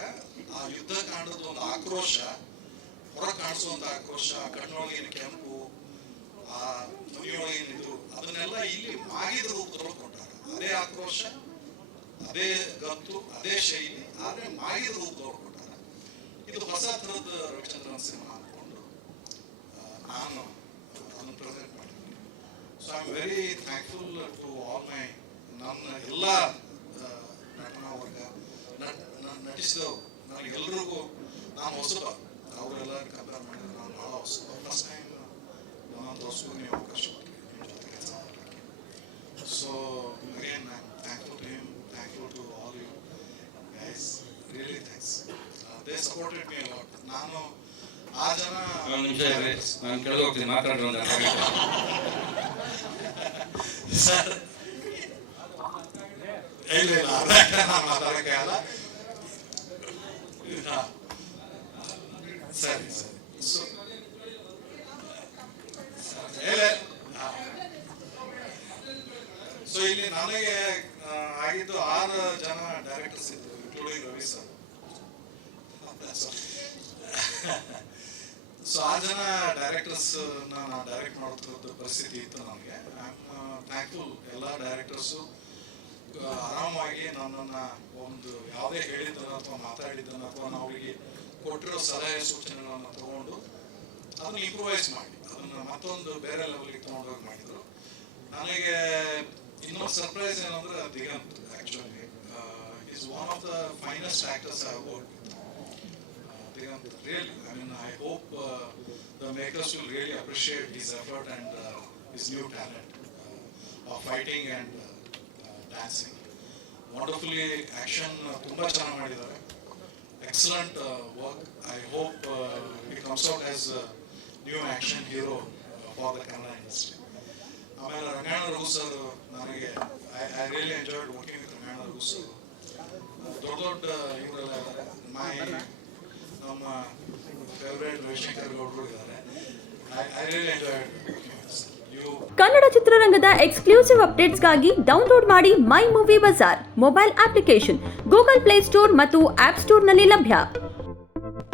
ಆ ಯುದ್ಧಕಾಂಡದ ಒಂದು ಆಕ್ರೋಶ, ಹೊರ ಕಾಣಿಸುವಂತ ಆಕ್ರೋಶ, ಕಣ್ಣೊಳಗಿನ ಕೆಂಪು, ಆ ಧ್ವನಿಯೊಳಗೇನಿದು, ಅದನ್ನೆಲ್ಲ ಇಲ್ಲಿ ಮಾಗಿದ ರೂಪದೊಳಗೆ ಕೊಟ್ಟಾರೆ. ಅದೇ ಆಕ್ರೋಶ, ಅದೇ ಗತ್ತು, ಅದೇ ಶೈಲಿ, ಆದ್ರೆ ಮಾಗಿದ ರೂಪದೊಳಗೆ ಕೊಟ್ಟಾರೆ. ಇದು ಹೊಸ ಥರದ ರವಿಚಂದ್ರನ್ ಸಿನಿಮಾ ಅನ್ಕೊಂಡು ನಾನು ಅದನ್ನು ಪ್ರೆಸೆಂಟ್ ಮಾಡಿದ್ದೀನಿ. So I am very thankful to all my, ನನ್ನ ಎಲ್ಲ ನಟನಾ ವರ್ಗ, ನಟಿಸಿದವರು, ನನಗೆಲ್ರಿಗೂ ನಾನು ಹೊಸಬ, ಅವರೆಲ್ಲ ಕಂಪೇರ್ ಮಾಡಿದ್ರೆ ನಾನು ಭಾಳ ಹೊಸಬ. ಫಸ್ಟ್ ಟೈಮ್ ಒಂದು ಹೊಸಬು ನೀವು ಅವಕಾಶ ಕೊಟ್ಟಿರಿ ನಿಮ್ಮ ಜೊತೆ ಕೆಲಸ ಮಾಡಲಿಕ್ಕೆ. So again I am thankful to him, thankful to all you guys, really thanks. They supported me a lot. ನಾನು ಆ ಜನ ನಾನು ಕೇಳೋಗ್ತೀನಿ ಮಾತಾಡೋಣ ಸರ್, ಇಲ್ಲ ನಾನು ಮಾತಾಡಕ್ಕೆ ಅಲ್ಲ. ಸರಿ ಸರಿ. ಸೊ ಇಲ್ಲಿ ನನಗೆ ಆಗಿದ್ದು 6 ಜನ ಡೈರೆಕ್ಟರ್ಸ್ ಇದ್ರು, ಇನ್ಕ್ಲೂಡಿಂಗ್ ರವಿ ಸರ್. ಸೊ 6 ಜನ ಡೈರೆಕ್ಟರ್ಸ್ ನಾನು ಡೈರೆಕ್ಟ್ ಮಾಡೋದು ಪರಿಸ್ಥಿತಿ ಇತ್ತು ನನಗೆ. I am thankful. ಎಲ್ಲ ಡೈರೆಕ್ಟರ್ಸು ಆರಾಮಾಗಿ ನನ್ನನ್ನ ಒಂದು ಯಾವುದೇ ಹೇಳಿದ್ದನ್ನು ಅಥವಾ ಮಾತಾಡಿದ್ದನ್ನು ಅಥವಾ ನಾವು ಅವರಿಗೆ ಕೊಟ್ಟಿರೋ ಸಲಹೆ ಸೂಚನೆಗಳನ್ನು ತಗೊಂಡು ಅದನ್ನು ಇಂಪ್ರೂವೈಸ್ ಮಾಡಿ ಅದನ್ನು ಮತ್ತೊಂದು ಬೇರೆ ಲೆವೆಲ್ಗೆ ತಗೊಂಡೋಗಿ ಮಾಡಿದ್ರು. ನನಗೆ ಇನ್ನೊಂದು ಸರ್ಪ್ರೈಸ್ ಏನಂದ್ರೆ Diganth actually is one of the finest actors I work with. Digant, really, I mean, I hope the makers will really appreciate his effort and his new talent of fighting and dancing. Wonderfully action, tumba chana madidare. Excellent work. I hope he comes out as a new action hero for the Kannada industry. ಆಮೇಲೆ Rangayana Raghu sir, ನನಗೆ I really enjoyed working with Rangayana Raghu sir. ದೊಡ್ಡ ಇವರೆಲ್ಲ ಇದ್ದಾರೆ. ನಮ್ಮ favourite Ravishankar ಗೌಡರು ಇದ್ದಾರೆ. I really enjoyed working with sir. Kannada ಚಿತ್ರರಂಗದ exclusive ಅಪ್ಡೇಟ್ಸ್ಗಾಗಿ ಡೌನ್ಲೋಡ್ ಮಾಡಿ my movie bazaar mobile application Google Play Store ಮತ್ತು ಆಪ್ ಸ್ಟೋರ್ನಲ್ಲಿ ಲಭ್ಯ.